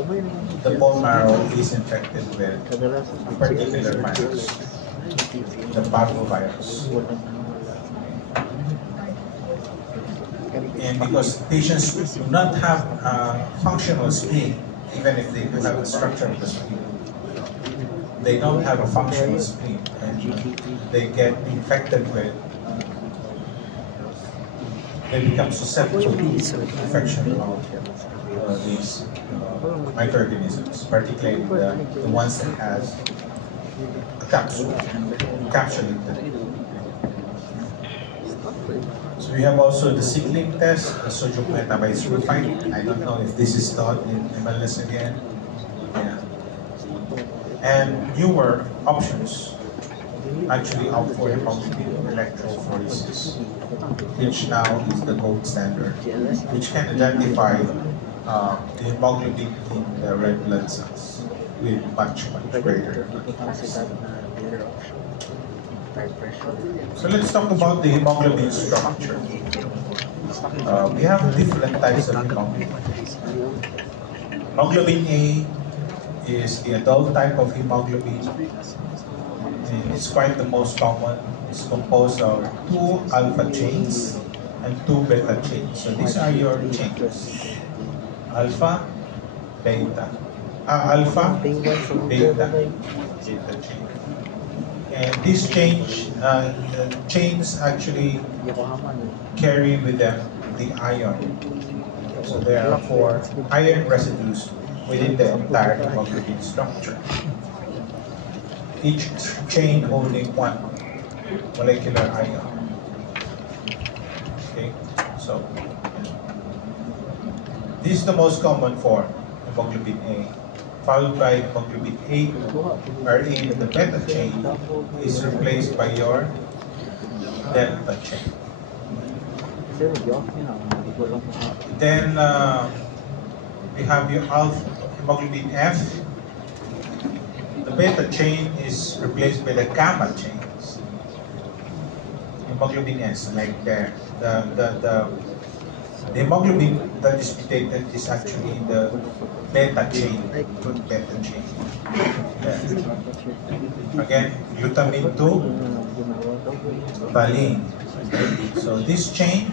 the bone marrow is infected with a particular virus, the parvovirus. And because patients do not have a functional spleen, even if they do have a structure of the spleen, they don't have a functional spleen, and they get infected with, they become susceptible to infection of these microorganisms, particularly the ones that has a capsule, encapsulated. So we have also the sickling test, the sodium metabolite sulfite. I don't know if this is taught in MLS again. Yeah. And newer options actually opt for hemoglobin electrophoresis, which now is the gold standard, which can identify the hemoglobin in the red blood cells with much greater. So let's talk about the hemoglobin structure. We have different types of hemoglobin. Hemoglobin A is the adult type of hemoglobin. It's quite the most common. It's composed of 2 alpha chains and 2 beta chains. So these are your chains. Alpha, beta. Alpha, beta chain. And these chains actually carry with them the iron. So there are 4 iron residues within the entire hemoglobin structure. Each chain holding 1 molecular ion. Okay, so this is the most common form, hemoglobin A, followed by hemoglobin A, wherein the beta chain is replaced by your delta chain. Then we have your hemoglobin F. The beta chain is replaced by the gamma chains. Hemoglobin S, like there. The hemoglobin that is mutated is actually the beta chain. There. Again, glutamine 2, valine. So this chain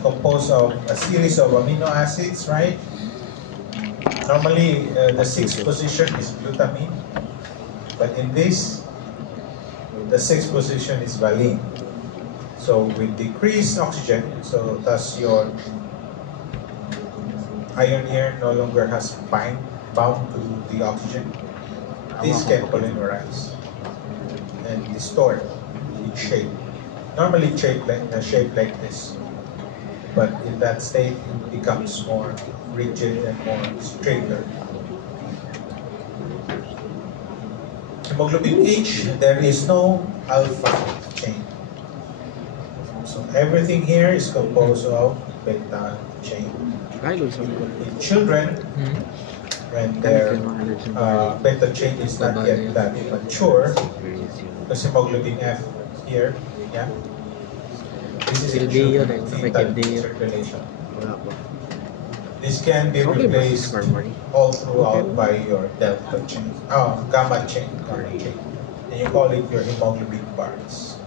composed of a series of amino acids, right? Normally, the 6th position is glutamine, but in this, the 6th position is valine. So with decreased oxygen, so thus your iron here no longer has bound to the oxygen. This can polymerize and distort its shape. Normally shaped like this. but in that state it becomes more rigid and more straighter. Hemoglobin H, there is no alpha chain. So everything here is composed of beta chain. In children, when their beta chain is not yet that mature, because hemoglobin F here, yeah, this is in children, fetal circulation. This can be replaced all throughout by your delta chain, gamma chain, and you call it your hemoglobin bars.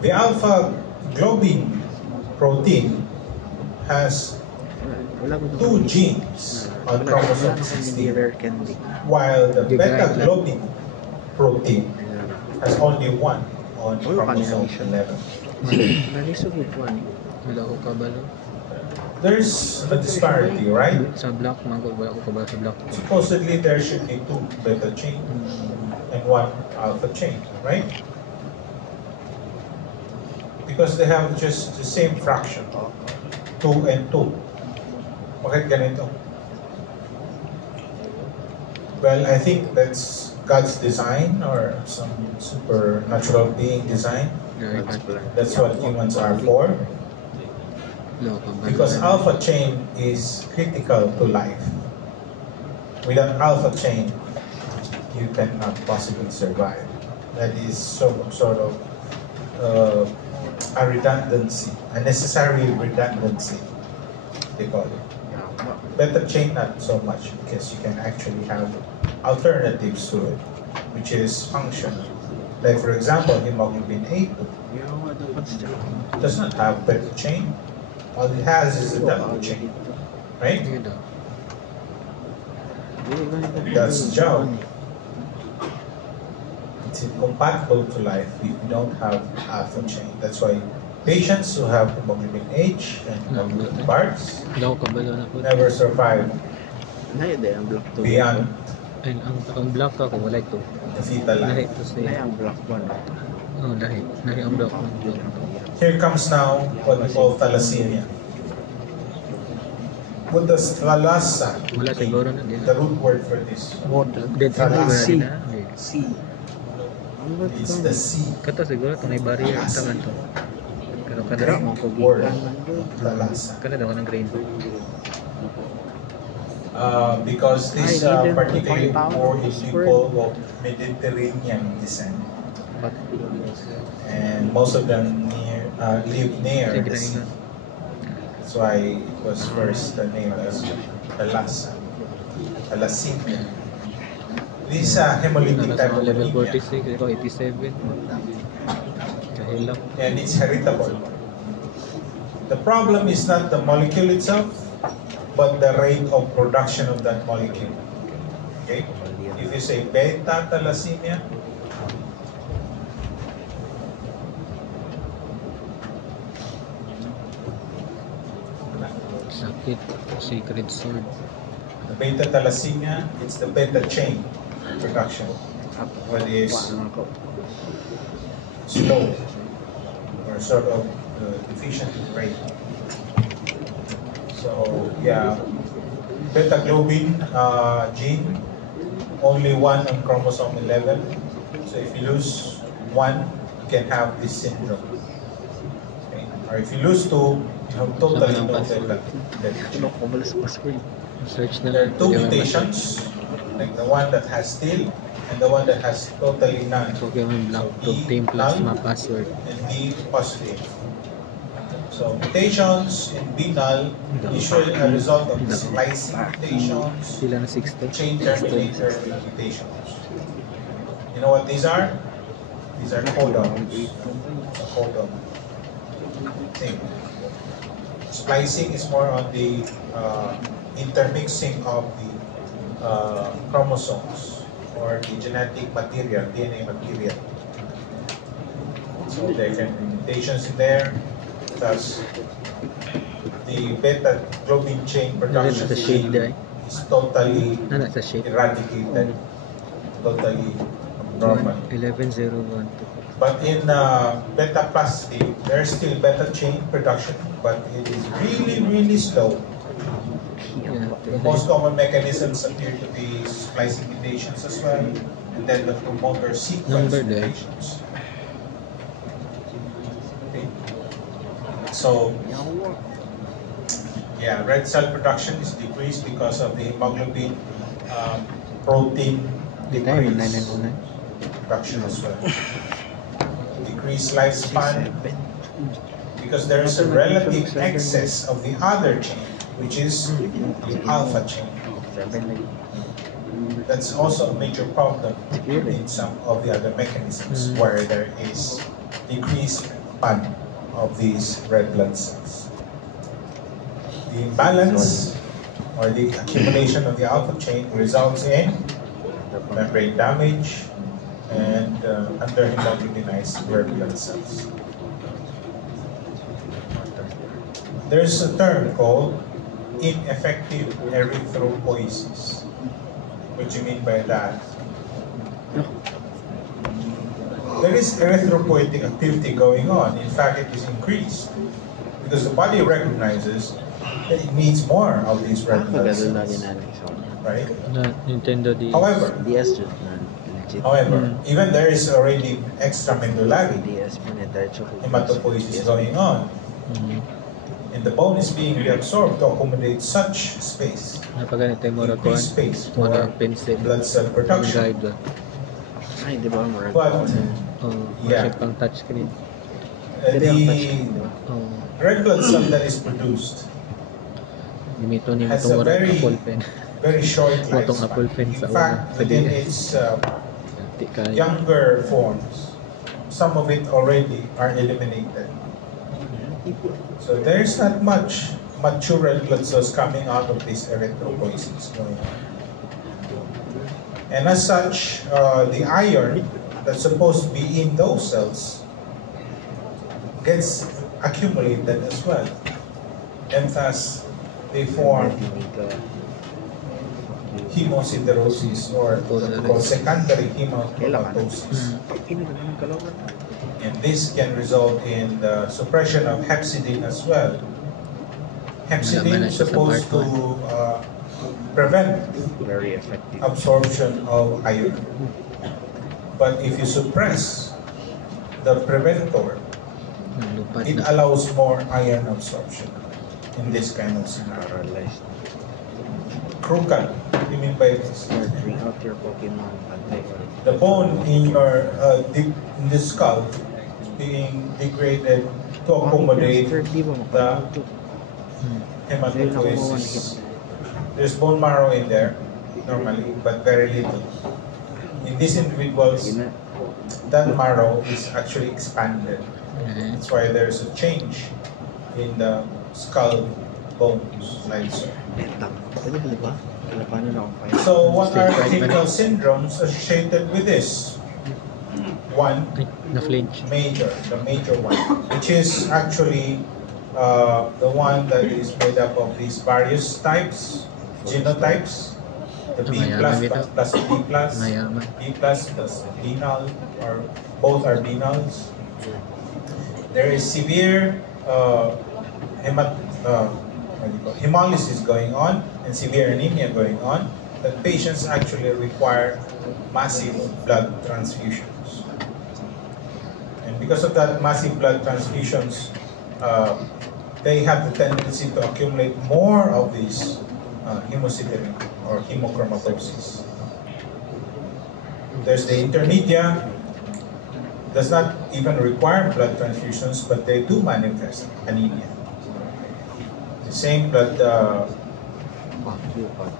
The alpha globin protein has 2 genes on chromosome 16, while the beta globin protein has only 1 on chromosome 11. Wala ko kabalo. There's a disparity, right? Sa block, wala ko kabalo sa block. Supposedly there should be 2 beta chain and 1 alpha chain, right? Because they have just the same fraction, 2 and 2. Bakit ganito? Well, I think that's God's design or some supernatural being design. That's what humans are for. Because alpha chain is critical to life. Without alpha chain, you cannot possibly survive. That is sort of a redundancy, a necessary redundancy, they call it. Beta chain, not so much, because you can actually have alternatives to it, which is functional. Like for example, hemoglobin A2 does not have beta chain. All it has is a delta chain, right? That's the job. It's incompatible to life if you don't have alpha chain. That's why patients who have hemoglobin H and hemoglobin bars never survive beyond ang block ako wala ito. the fetal life. Here comes now what we call thalassemia. What does thalassa mean? The root word for this. Thalassa. It's the C. Kata siguro itong may barrier tangan to. Pero kada Greek word. Thalassa. kada daw ng grade. Because this particularly more in people of Mediterranean descent. And most of them live near the sea. That's why it was first named as thalassa. Thalassemia. This is a hemolytic type of level anemia. 46, ito 87. Kahilap. And it's heritable. The problem is not the molecule itself, but the rate of production of that molecule. Okay? If you say beta thalassemia, Sakit. Sacred sword. the beta thalassemia, it's the beta chain production. What is slow or sort of deficient rate. So yeah, beta globin gene, only 1 on chromosome 11. So if you lose 1, you can have this syndrome. Okay? Or if you lose 2, you have totally no beta. Search na There are lang. 2 mutations, like the one that has still and the one that has totally none. Pokemon Black So, to team plasma password. And B positive. So mutations in B null usually a result of splicing mutations, Sila na 60. chain terminator mutations. You know what these are? These are codons. So codon thing. Splicing is more on the intermixing of the chromosomes or the genetic material, DNA material. So there can be mutations in there. Thus, the beta globin chain production the shade there. is totally Nasa shade. eradicated, totally normal. 1101. But in beta plus, there's still beta chain production, but it is really, really slow. Yeah, The most common mechanisms appear to be splicing mutations as well, and then the promoter sequence Number there. mutations. Okay. So, yeah, red cell production is decreased because of the hemoglobin protein Tayo, decrease 9909. production as well. Decreased lifespan because there is a relative excess of the other chain, which is the alpha chain. That's also a major problem in some of the other mechanisms where there is decreased span of these red blood cells. The imbalance or the accumulation of the alpha chain results in membrane damage and underhemoglobinized red blood cells. There's a term called ineffective erythropoiesis. What do you mean by that? There is erythropoietic activity going on. In fact, it is increased because the body recognizes that it needs more of these red blood Pagkadal lagi cells, namin sa right? Na Nintendo DS. However, DS dyan na legit. even there is already extramedullary DS mo na diretso ko. hematopoiesis going on, and the bone is being reabsorbed to accommodate such space, Napaganito yung mura ko. increased space Mura for pencil. blood cell production. Guide ba? Ay, di ba? Marag But Oh, Yeah. kasi pang touchscreen. the Oh, red blood cell that is produced limito niya has itong a mura very apple pen. very short Motong apple pen lifespan. sa In fact, una, sa within DS. its Di kaya. younger forms, some of it already are eliminated. So there's not much mature red blood cells coming out of this erythropoiesis going on. And as such, the iron that's supposed to be in those cells gets accumulated as well. And thus, they form hemosiderosis or what we call secondary hemochromatosis. And this can result in the suppression of hepcidin as well. Hepcidin is supposed to prevent very effective. absorption of iron. But if you suppress the preventor, Lupad it na. allows more iron absorption in this kind of scenario. Paralyzed. Crucial, what do you mean by this? Or bring out your Pokemon. Pantay. The bone in your in the skull is being degraded to accommodate the hematopoiesis. There's bone marrow in there normally, but very little. In these individuals, that marrow is actually expanded. That's why there's a change in the skull bones, like so. Pwede ka ba? Paano na ako So, what are typical syndromes associated with this? One, Ay, na-flinch. the major one, which is actually the one that is made up of these various types, genotypes, the B plus plus B plus, Mayaman. B plus renal, or both are renals. There is severe hemolysis going on and severe anemia going on, that patients actually require massive blood transfusions. And because of that massive blood transfusions, they have the tendency to accumulate more of these hemosiderin or hemochromatosis. There's the intermedia, does not even require blood transfusions, but they do manifest anemia. The same blood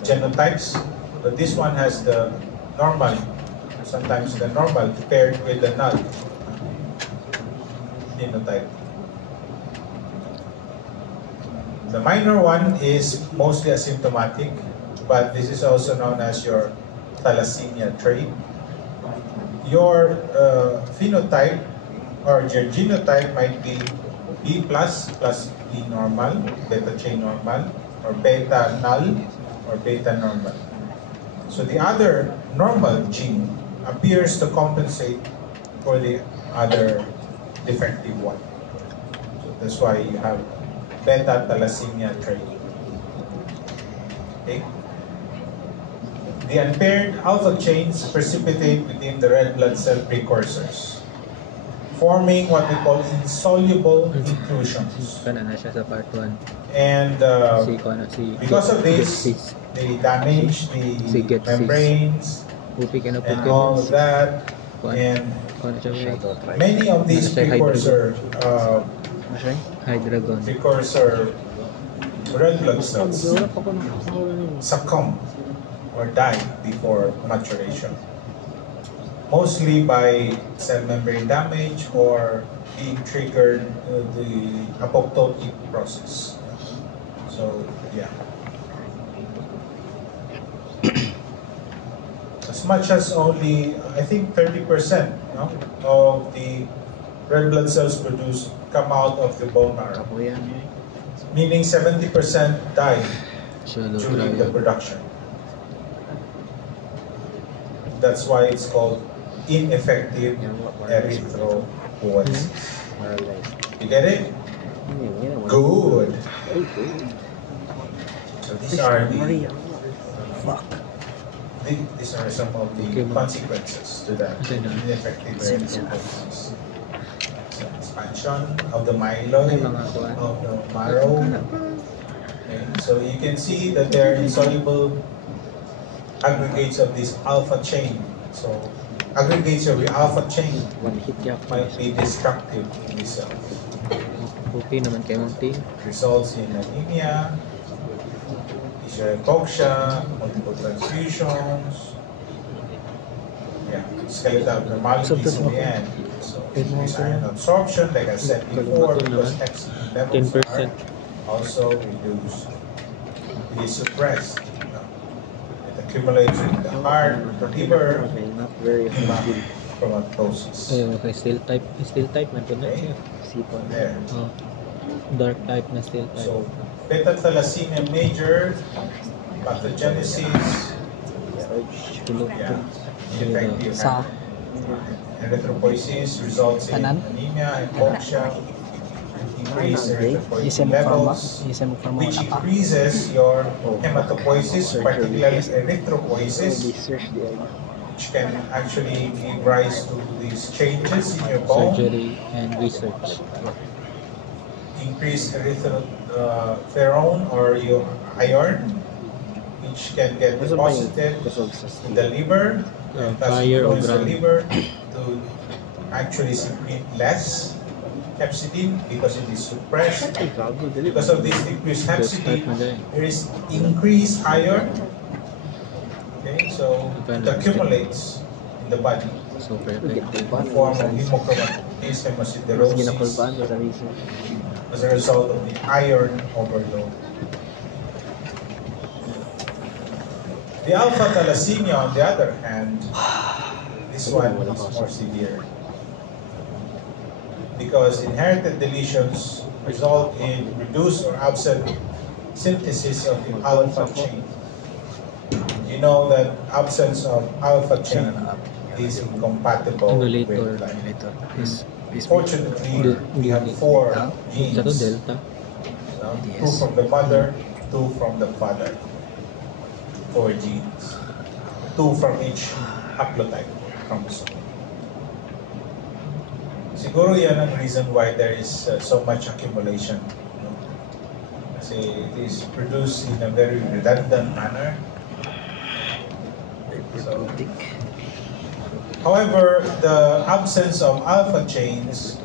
genotypes, but this one has the normal, sometimes the normal paired with the null phenotype. The minor one is mostly asymptomatic, but this is also known as your thalassemia trait. Your phenotype or your genotype might be B plus plus B normal, beta chain normal, or beta null, or beta normal. So the other normal gene appears to compensate for the other defective one. So that's why you have beta thalassemia trait. Okay. The unpaired alpha chains precipitate within the red blood cell precursors, forming what we call insoluble inclusions. Kana na siya sa part 1. And because of this, they damage the membranes and all of that. And many of these precursor red blood cells succumb or die before maturation, mostly by cell membrane damage or being triggered the apoptotic process. So yeah, as much as only I think 30% of the red blood cells produced come out of the bone marrow, meaning 70% die during the production. That's why it's called ineffective erythropoiesis. You get it? Good. So these are these are some of the consequences to that ineffective erythropoiesis. So expansion of the myeloid, of the marrow. Okay. So you can see that there are insoluble aggregates of this alpha chain. So aggregates of the alpha chain might be destructive in the cells. Okay naman kayo mong team. Results in anemia, hypoxia, multiple transfusions, skeletal abnormalities in the end. So increased iron absorption, like I said before, because hepcidin levels are also reduced. It is suppressed. Accumulates in the heart, the liver, not very chromatosis. Okay, steel type na po na siya. There. Dark type na steel type. So, beta thalassemia major, pathogenesis, defective erythropoiesis results in anemia, hypoxia, increase erythropoietin levels, which increases your hematopoiesis, particularly erythropoiesis, which can actually give rise to these changes in your bone. Surgery and research. Increase erythroferrone or your iron, which can get deposited in the liver, and thus influence the liver to actually secrete less hepcidin because it is suppressed. Because of this decreased hepcidin, there is increased iron. Okay, so it accumulates in the body in the form of hemochromatosis, hemosiderosis, as a result of the iron overload. The alpha thalassemia, on the other hand, this one is more severe, because inherited deletions result in reduced or absent synthesis of the alpha chain. You know that absence of alpha chain is incompatible with life. Fortunately, we have 4 genes, 2 from the mother, 2 from the father. 4 genes, 2 from each haplotype chromosome. Siguro yan ang reason why there is so much accumulation. Kasi it is produced in a very redundant manner. So, however, the absence of alpha chains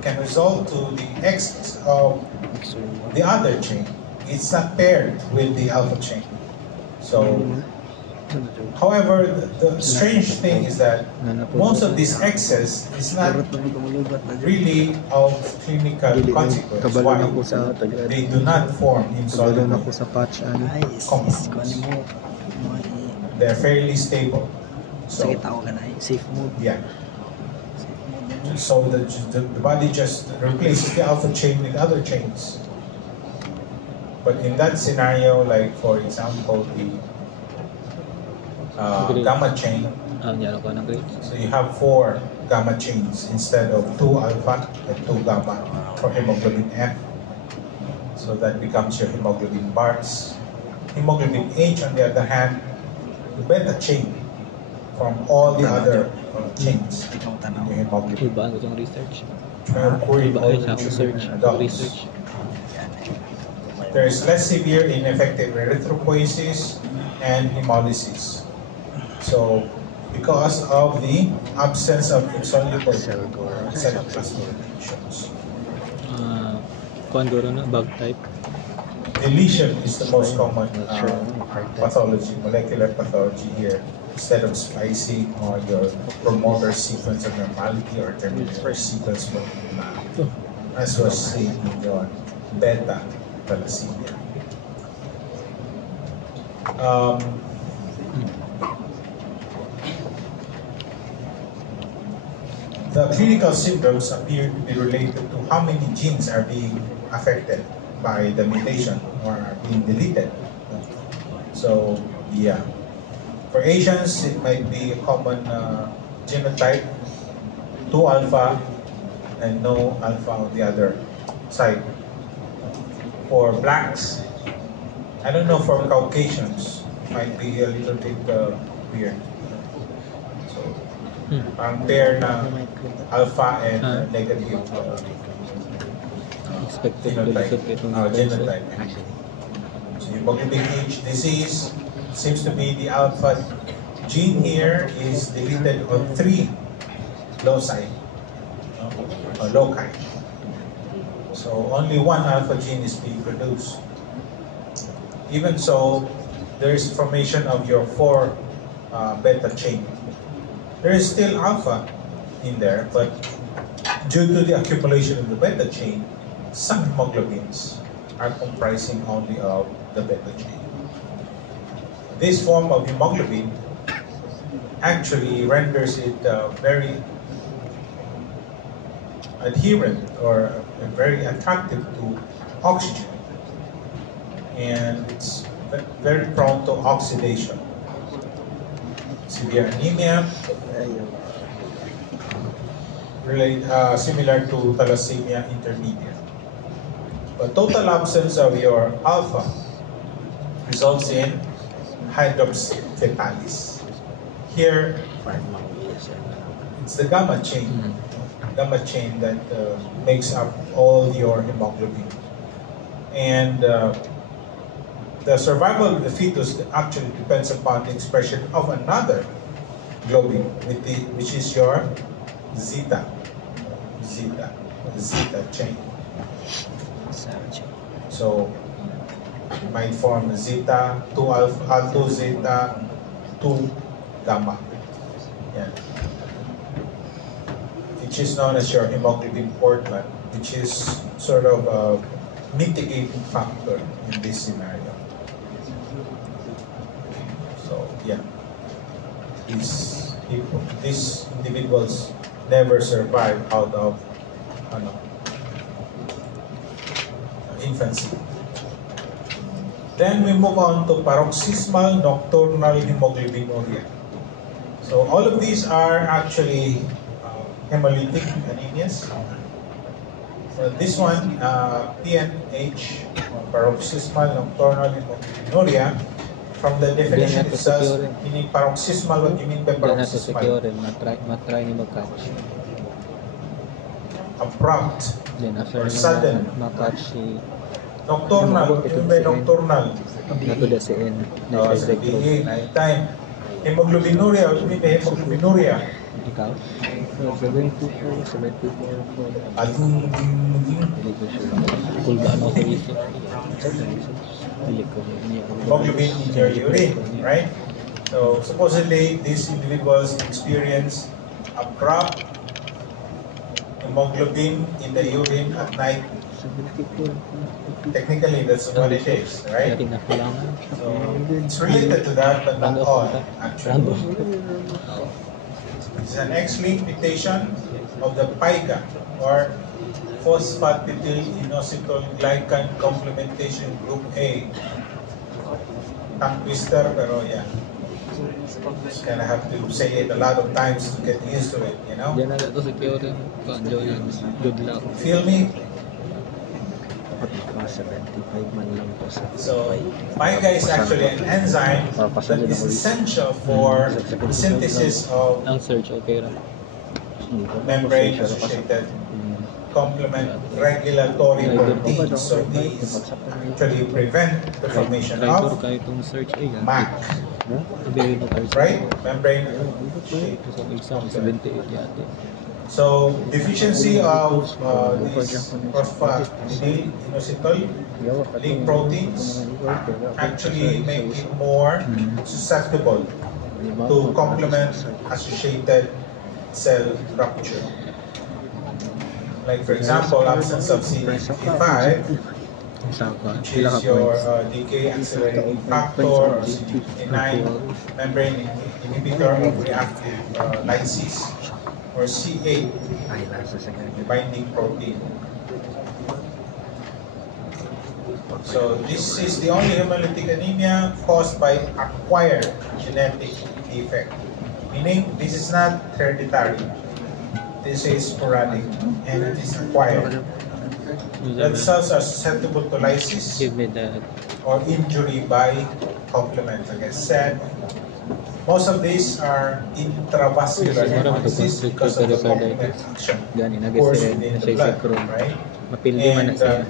can result to the excess of the other chain. It's not paired with the alpha chain. So, however, the strange thing is that most of this excess is not really of clinical consequence. Why? They do not form insoluble compounds. They're fairly stable. So, yeah. So the body just replaces the alpha chain with other chains. But in that scenario, like for example, the Great. gamma chain. Yan ako ng grades. So you have 4 gamma chains instead of 2 alpha and 2 gamma for hemoglobin F. So that becomes your hemoglobin bars. Hemoglobin H, on the other hand, the beta chain from all the other chains in your hemoglobin. Ibaan ko itong research. Occurring Iba only sa akong search. in adults. Research. There is less severe ineffective erythropoiesis and hemolysis. So, because of the absence of insoluble cell plasminogens. Kuan guro na, bug type. Deletion is the most common pathology, molecular pathology here. Instead of splicing or your promoter sequence of normality or terminator sequence of normality, as was seen in your beta thalassemia. The clinical symptoms appear to be related to how many genes are being affected by the mutation or are being deleted. So, yeah. For Asians, it might be a common genotype, 2 alpha and no alpha on the other side. For blacks, I don't know, for Caucasians, it might be a little bit weird. So, parang pair na alpha and negative Expected genotype. delicate itong Genotype. So, hemoglobin H disease seems to be the alpha gene here is deleted on 3 loci, or loci. So only 1 alpha gene is being produced. Even so, there is formation of your 4 beta chain. There is still alpha in there, but due to the accumulation of the beta chain, some hemoglobins are comprising only of the beta chain. This form of hemoglobin actually renders it very adherent or very attractive to oxygen, and it's very prone to oxidation. Severe anemia, similar to thalassemia intermediate. But total absence of your alpha results in hydrops fetalis. Here, it's the gamma chain that makes up all your hemoglobin. And the survival of the fetus actually depends upon the expression of another globin, which is your zeta chain. So, it might form zeta, 2 alpha, 2 zeta, 2 gamma. Yeah. Which is known as your hemoglobin Portland, which is sort of a mitigating factor in this scenario. So, yeah. These individuals never survive out of infancy. Then we move on to paroxysmal nocturnal hemoglobinuria. So all of these are actually hemolytic anemias. So this one, PNH, paroxysmal nocturnal hemoglobinuria, from the definition it says, meaning paroxysmal, what do you mean by paroxysmal? Matry ni mag-catch. Abrupt Then after or sudden. ma-catch si Nocturnal, yung may nocturnal. nato da si N. Sabihin, night time. Hemoglobinuria, what do you mean by hemoglobinuria? Ikaw? 724. Dili ko siya. Kung ba ano ko dito? Dili ko niya. Hemoglobin in your urine, right? So supposedly these individuals experience abrupt hemoglobin in the urine at night. 74. Technically, that's what it is, right? So it's related to that, but not all, actually. It's an X-linked mutation of the PIGA, or phosphatidylinositol glycan complementation group A. Tongue twister, pero yeah. Just kind of have to say it a lot of times to get used to it, you know? Diyan na to secure yung Joyan. Good luck. Feel me? Dapat maka 75 man lang po sa So, MICA is actually an enzyme that is essential for the synthesis of Ang search, okay ra. membrane-associated complement regulatory proteins. So these actually prevent the formation Try to of kahit itong search ay MAC, Sabihin mo kayo. right? Membrane-associated. So, exam, 78 yata. So deficiency of these phosphatidylinositol link proteins actually make it more susceptible to complement-associated cell rupture. Like for example, absence of CD55, which is your decay accelerating factor, or CD59 membrane inhibitor of reactive lysis, or C8 binding protein. So this is the only hemolytic anemia caused by acquired genetic defect, meaning this is not hereditary. This is sporadic and it is acquired. Blood cells are susceptible to lysis Give me that. or injury by complement. Like I said, most of these are intravascular hemolysis because of the complement action. Gani, Course nag-sire within na the siya blood, sa Crohn. right? Mapildi man na And siya.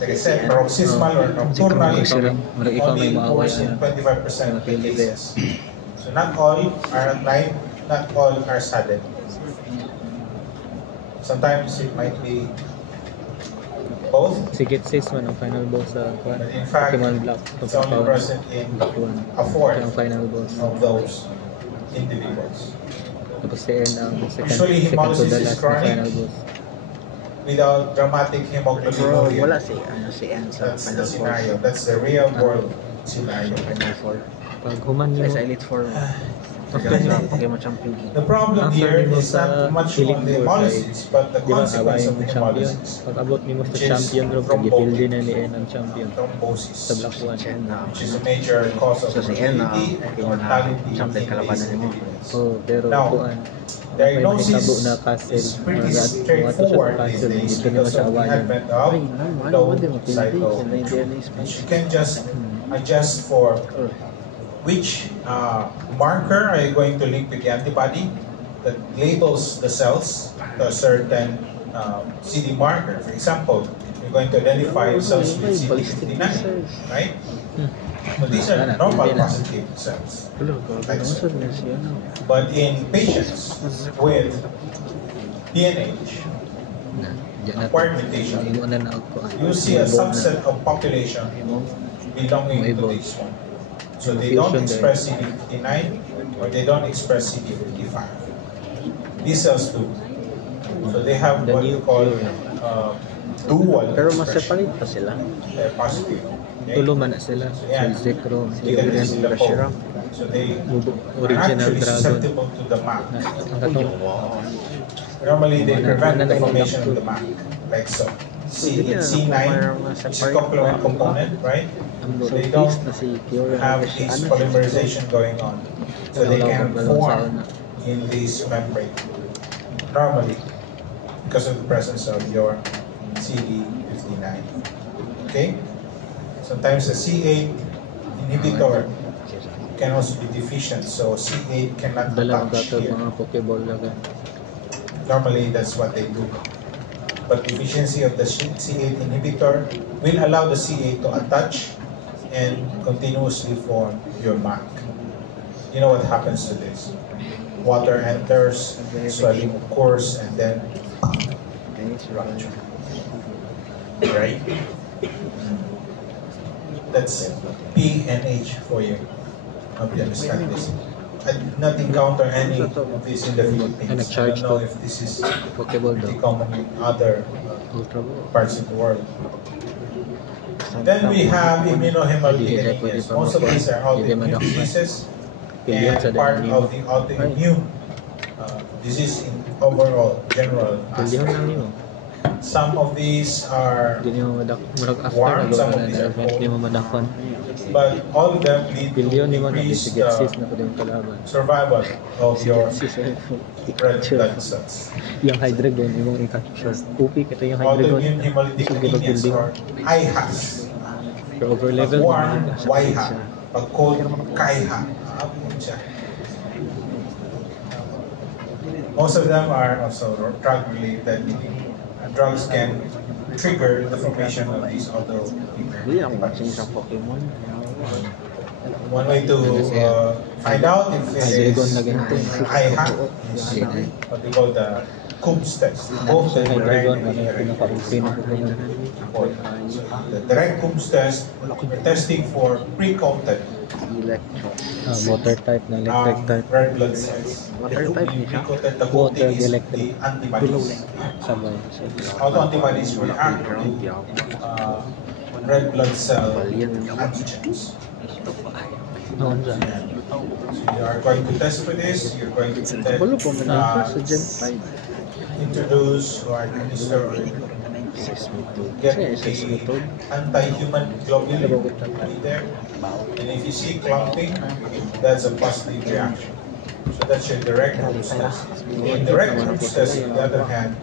like I said, paroxysmal or nocturnal Ikaw may only maaway occurs in na. 25% of the cases. So not all are at night, not all are sudden. Sometimes it might be both, Sigit 6 man ang final boss sa but in fact, Pokemon Black. it's only present in a fourth Ang final boss. of those individuals. Tapos si N ang Usually, second to hemolysis the is last na chronic. final boss. Without dramatic Pero hemoglobinuria. wala si N sa That's the Final scenario. Four. That's the real world scenario. Final Four. Pag human Sa nimo, sa Elite Four. Okay. Sa Pokemon Champion. The problem After here nimo is sa not much Elite on the Four, hemolysis, but the di ba consequence awayin of mo the champion? hemolysis. Pag abot nimo sa Which is champion ro, pag thrombotic. gipildi na ni N ang champion. Sa Thrombosis, Black One. Si N na. which is a major cause of So si N na mortality and Pokemon na mortality champion in kalabanan these nimo. individuals. Oh, pero Now, kuan. Diagnosis May mahitabo na castle. is pretty Mga straightforward sa these castle, days dito nimo because siya of the awayan. advent Ay, of ano low mo din mo cycle. And you can just adjust for which marker are you going to link with the antibody that labels the cells to a certain CD marker. For example, you're going to identify cells with CD59, right? So these are normal positive cells. Like so. But in patients with PNH, acquired mutation, Imo na na ako. you see a subset of population belonging to this one. So they don't express CD59 or they don't express CD55. These cells do. So they have what you call dual Pero mas expression. separate pa sila. They're positive. Okay? Tulo man na sila. Yeah. Sa Zekrom, They can Euren, see the Reshiram. pole. So they are Original actually Dragon. susceptible to the MAC. Ang katong Normally they prevent the Wala na formation of ilang the MAC, like so. Hindi In na C9, require it's a separate complement component, right? So They don't fixed na si Kyoren. have this polymerization going on. So they can form in this membrane normally because of the presence of your CD59. Okay? Sometimes the C8 inhibitor can also be deficient, so C8 cannot dalang attach gatag here. mga Pokeball laga. Normally, that's what they do. But deficiency of the C8 inhibitor will allow the C8 to attach and continuously form your MAC. You know what happens to this? Water enters, swelling occurs, and then rupture. Right? That's PNH for you. Hope you understand this. I did not encounter any of this in the Philippines. I don't know if this is Pokeball daw. pretty common in other Ultra Ball. parts of the world. Then we have immunohemolytic anemias. Most of these are autoimmune diseases and part of the autoimmune disease in overall general Pilihan aspect. lang nimo. Some of these are, Hindi mo murag after Warm, na some gawin of these na are event, hindi mo madakon. but all of them lead to Bilyon ni mo na increase sige sis the na pwede yung kalaban. survival of your Sis ay red blood cells. yung hydrogen imong i-capture. Upi kita yung hydrogen. Autoimmune hemolytic So, gibag anemias building. or IHAs. Pero over Pag level warm, sa YHA. Pag cold, KAIHA. Siya. Most of them are also drug-related. Drugs can trigger the formation of these Hindi ako matching autoantibodies. sa Pokemon. One way to find out if it is IHA is what we call the Coombs test. Both sa the direct hydrogen and ano indirect pinaka-upi na kailangan. important. So the direct Coombs test, we're testing for pre-coated Electro. Water type na electric type. red blood cells. Water type niya siya? Pre-coated, the Water, coating is electric. the antibodies. Sabay. Autoantibodies react to red blood cell antigens. Noon dyan. So you are going to test for this. You're going to Walo po man sa Gen 5. introduce or administer or get the anti-human globulin in there. And if you see clumping, that's a positive reaction. So that's your direct Coombs test. In direct Coombs test, on the other hand,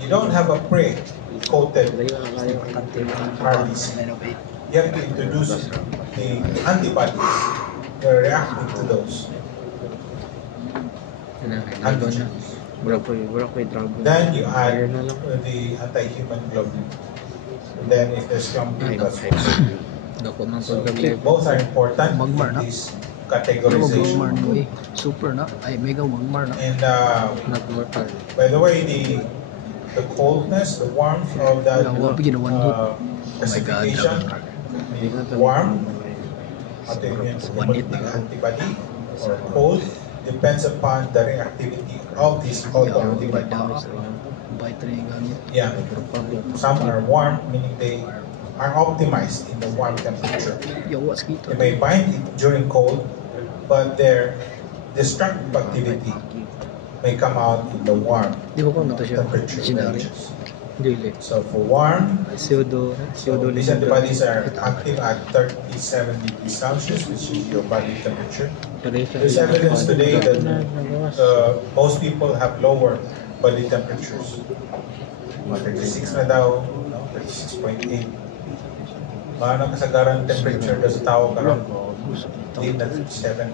you don't have a pre-coated RBC. You have to introduce the antibodies that are reacting to those antigens. Mura po yung dragon. Then you add the anti-human globulin. And then if there's clumping, that's also. Dako man So pag-level. both are important Magmar, in no? this Magmar categorization. no eh. Super na. Ay, mega magmar na. And Not water. by the way, the coldness, the warmth of that Wala, wala, ginawan mo. precipitation, warm, autoimmune One hit hemolytic na. antibody, or cold, depends upon the reactivity of this autoantibody. Bite rin yung gamit. Yeah, some are warm, meaning they are optimized in the warm temperature. Yo, what's They kito? may bind it during cold, but their destructive activity may come out in the warm Di ba ko na to siya? temperature Sinari. ranges. Dili. So for warm, Pseudo these antibodies are active at 37 degrees Celsius, which is your body temperature. There's evidence today that most people have lower body temperatures. 36 na daw, 36.8. Maano kasagaran temperature daw sa tao karon? Hindi na 37.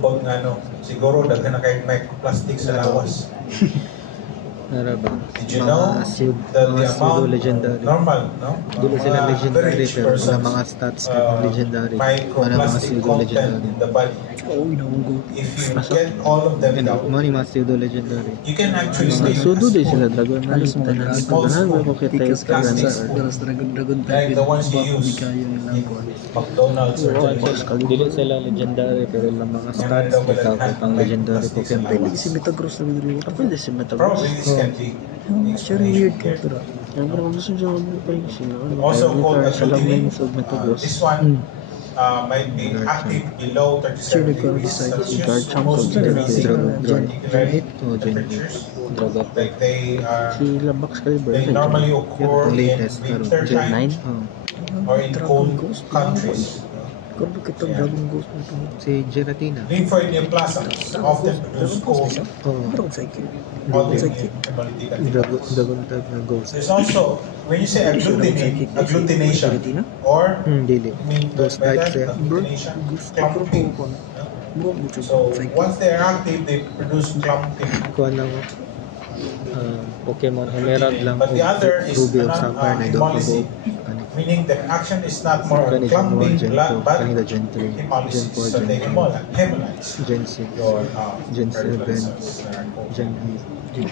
About nga no, siguro daghan na kay microplastic sa lawas. Nara ba? Did you know that the amount legendary. normal, no? Dili sila Mga legendary very rich pero wala persons, mga stats na legendary. Wala mga microplastic pseudo content legendary. in the body. Oo, inaunggo. If you get all of them down, Mo ni mga pseudo legendary. you can actually Mga still sudo din export sila dragon na Halos mga tanan small tanan spoon. ko kita Tikas ka Plastic sa spoon. dalas dragon like the ones you use Kayo in lang ko. McDonald's or Dili sila legendary pero lang mga stats kita pang legendary Pokemon. Pwede kasi Metagross na vidrio. Pwede si Metagross. probably this can be the Sure weird explanation ka here. pero. Ang parang gusto siya mag-prank sila. Also called Sa lamay agglutinin. sa Metagross. This one might be active below 37 degrees Celsius. Most of the particularly Oh, Gen temperatures, Dragon. like they Sila Max Caliber. they normally occur Yung in latest pero winter Gen time 9. or in cold countries. Kung bakit ang Dragon Ghost na ito? Si Giratina. Lymphoid neoplasms often produce cold Oh, Parang psychic. autoimmune hemolytic antibodies. dragon type na ghost. There's also, when you say agglutination, or Dili. I mean Ghost by type that, siya. agglutination, clumping. So once they're active, they produce clumping. Kuha ng Pokemon Emerald lang But the other is Ruby o Sapphire na doon hemolysis, meaning the action is not more on Kanina clumping, Gen 2, but kanina Gen 3, Gen hemolysis. 4, So they Gen 5, hemolyze Gen 6, your Gen red blood 7, cells that are cold. Gen 8. Gen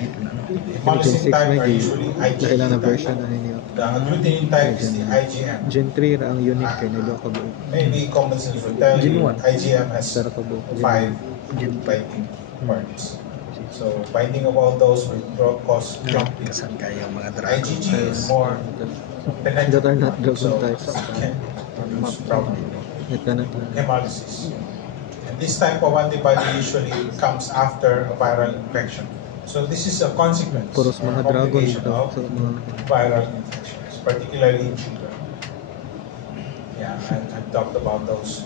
Hemolyzing 6 type may are usually dahil na IgE version type. na ninyo. The agglutinin type is the IgM. Gen 3 ra ang unique kay nilo ka buo. Maybe common sense will tell Gen you 1. IgM has Pero ka buo. 5 binding parts. So binding of all those will cause clumping. Saan kaya ang mga Dragon? IgG is more That are not dragon so types. can produce problem Ito na to. hemolysis. And this type of antibody usually comes after a viral infection. So this is a consequence Puros or mga dragon complication ito. of So, mga viral infections, particularly in children. Yeah, I've talked about those.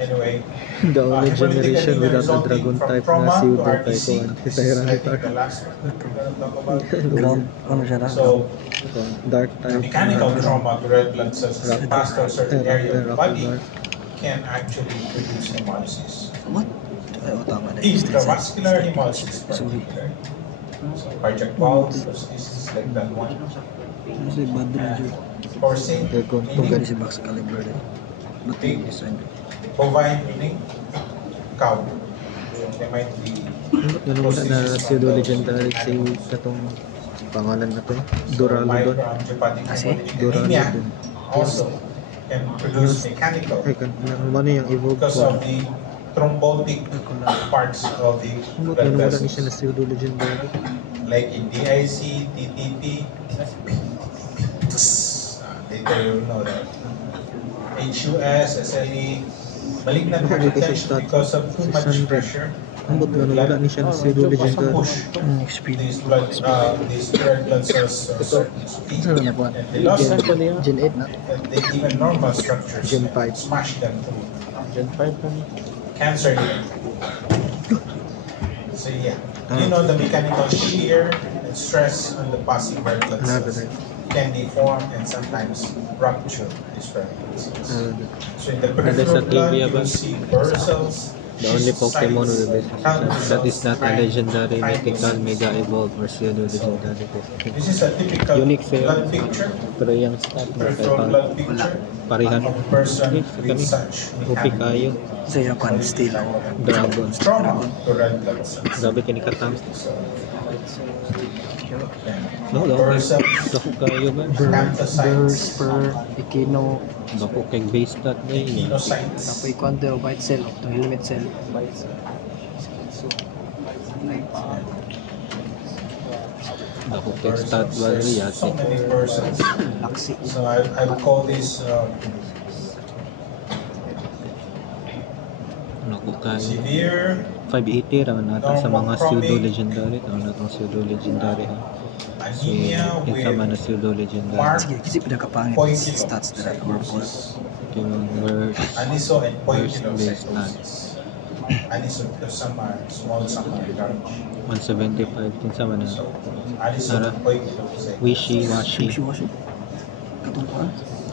Anyway, the only hemolytic generation anemia without a resulting dragon from type trauma na to pseudo RTC. type 1. Si This is, I think, Tyranitar. the last one we're gonna talk about. Ground, ano siya na? So, Dark type. mechanical trauma to red blood cells Rock- passed to a certain area of the Rock- body Rock- can actually produce hemolysis. What? Ay, tama na. Intravascular hemolysis, Sorry. particularly. So, cardiac valve, prosthesis like that one. Ano siya, bad radio. Forcing, Kung Gani si Max Caliber din. Ba't yung design? bovine meaning cow. So, they might be Ganun wala na pseudo-legendary si katong pangalan na to. Duraludon. microangiopathic Kasi? hemolytic Duraludon. anemia also can produce mechanical Ay, kan ano yung evoke because ko. of the thrombotic parts of the blood Ganun wala ni siya na vessels, pseudo-legendary. like in DIC, TTP. Later you'll know that. HUS, SLE, malignant hypertension because of too much 600. pressure. Ambot ganun wala ni siya na pseudo-legendary. Push these red blood cells to a certain speed, Saan niya po? and they lost Gen- them, Gen 8 na? and they even normal structures Gen 5. smash them through. Gen 5 pa ni. Cancer even. So yeah, you know the mechanical shear and stress on the passing red blood cells can deform and sometimes rupture these red blood cells. So in the peripheral sa blood, trivia you will ba? see burr cells. The only Pokemon scythes, with that is not a legendary, mythical, mega evolved, or pseudo-legendary. This is a typical Unique sa'yo. blood picture, Pero yung stat mo kay peripheral blood picture parihan. of a person Yes, with kami. such Upi mechanical kayo. Sa iyo, kan, still ako. Dragon. trauma to red blood cells. Grabe kinikatang. So, No, burr dako. cells, Dako kayo ba? acanthocytes, Per, Ikino, Dako kay base stat ba yun? pinocytes, Tapoy Quanto, White Cell, itong helmet cell. Dako kay stat ba There's yati? so many persons. Laksi. So I would call this Dako kayo. severe 580 raman natin sa mga pseudo-legendary. Ito na itong pseudo-legendary. Si anemia isa man na with pseudo-legendary. marked Sige, kasi pinakapangit pointed stats na rin. Yung words. aniso and First base poikilocytosis. Aniso, because some are small, some are large. 175 din sa mana. So aniso Tara. and poikilocytosis. Wishy-washy. Wishy-washy. Katong pa?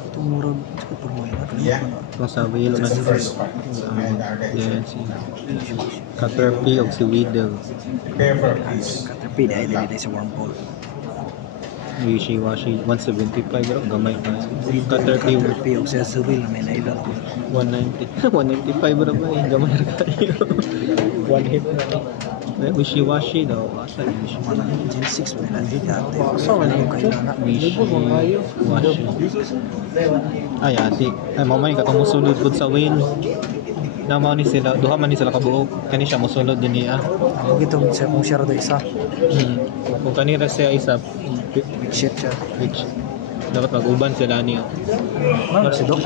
Katong murag, sa pormoy na. Yeah. Kung sabi yun That's man. the first part. So and our Yan next si Caterpie o si Weedle. prepare for a piece. Caterpie, dahil din sa wormhole. Wishy-washy. 175 bro. Gamay pa. Caterpie Caterpie, o siya Zuril, may nailan. 190. 195 bro ba? Gamay na kayo. One hit na lang. Wishy-washy daw. Asa yung Wala, Gen 6 may nandito yate. So, wala yung kailangan. wishy-washy. Ay, ati. Ay, mamay, katong musulod po sa win. Namaw ni sila. Duha man ni sila kabuok. Kani siya musulod din niya. Huwag itong siya kung siya rin isa. Kung kanira siya isa, Big shit siya. which dapat mag-uban sila niya. Ano si Doc?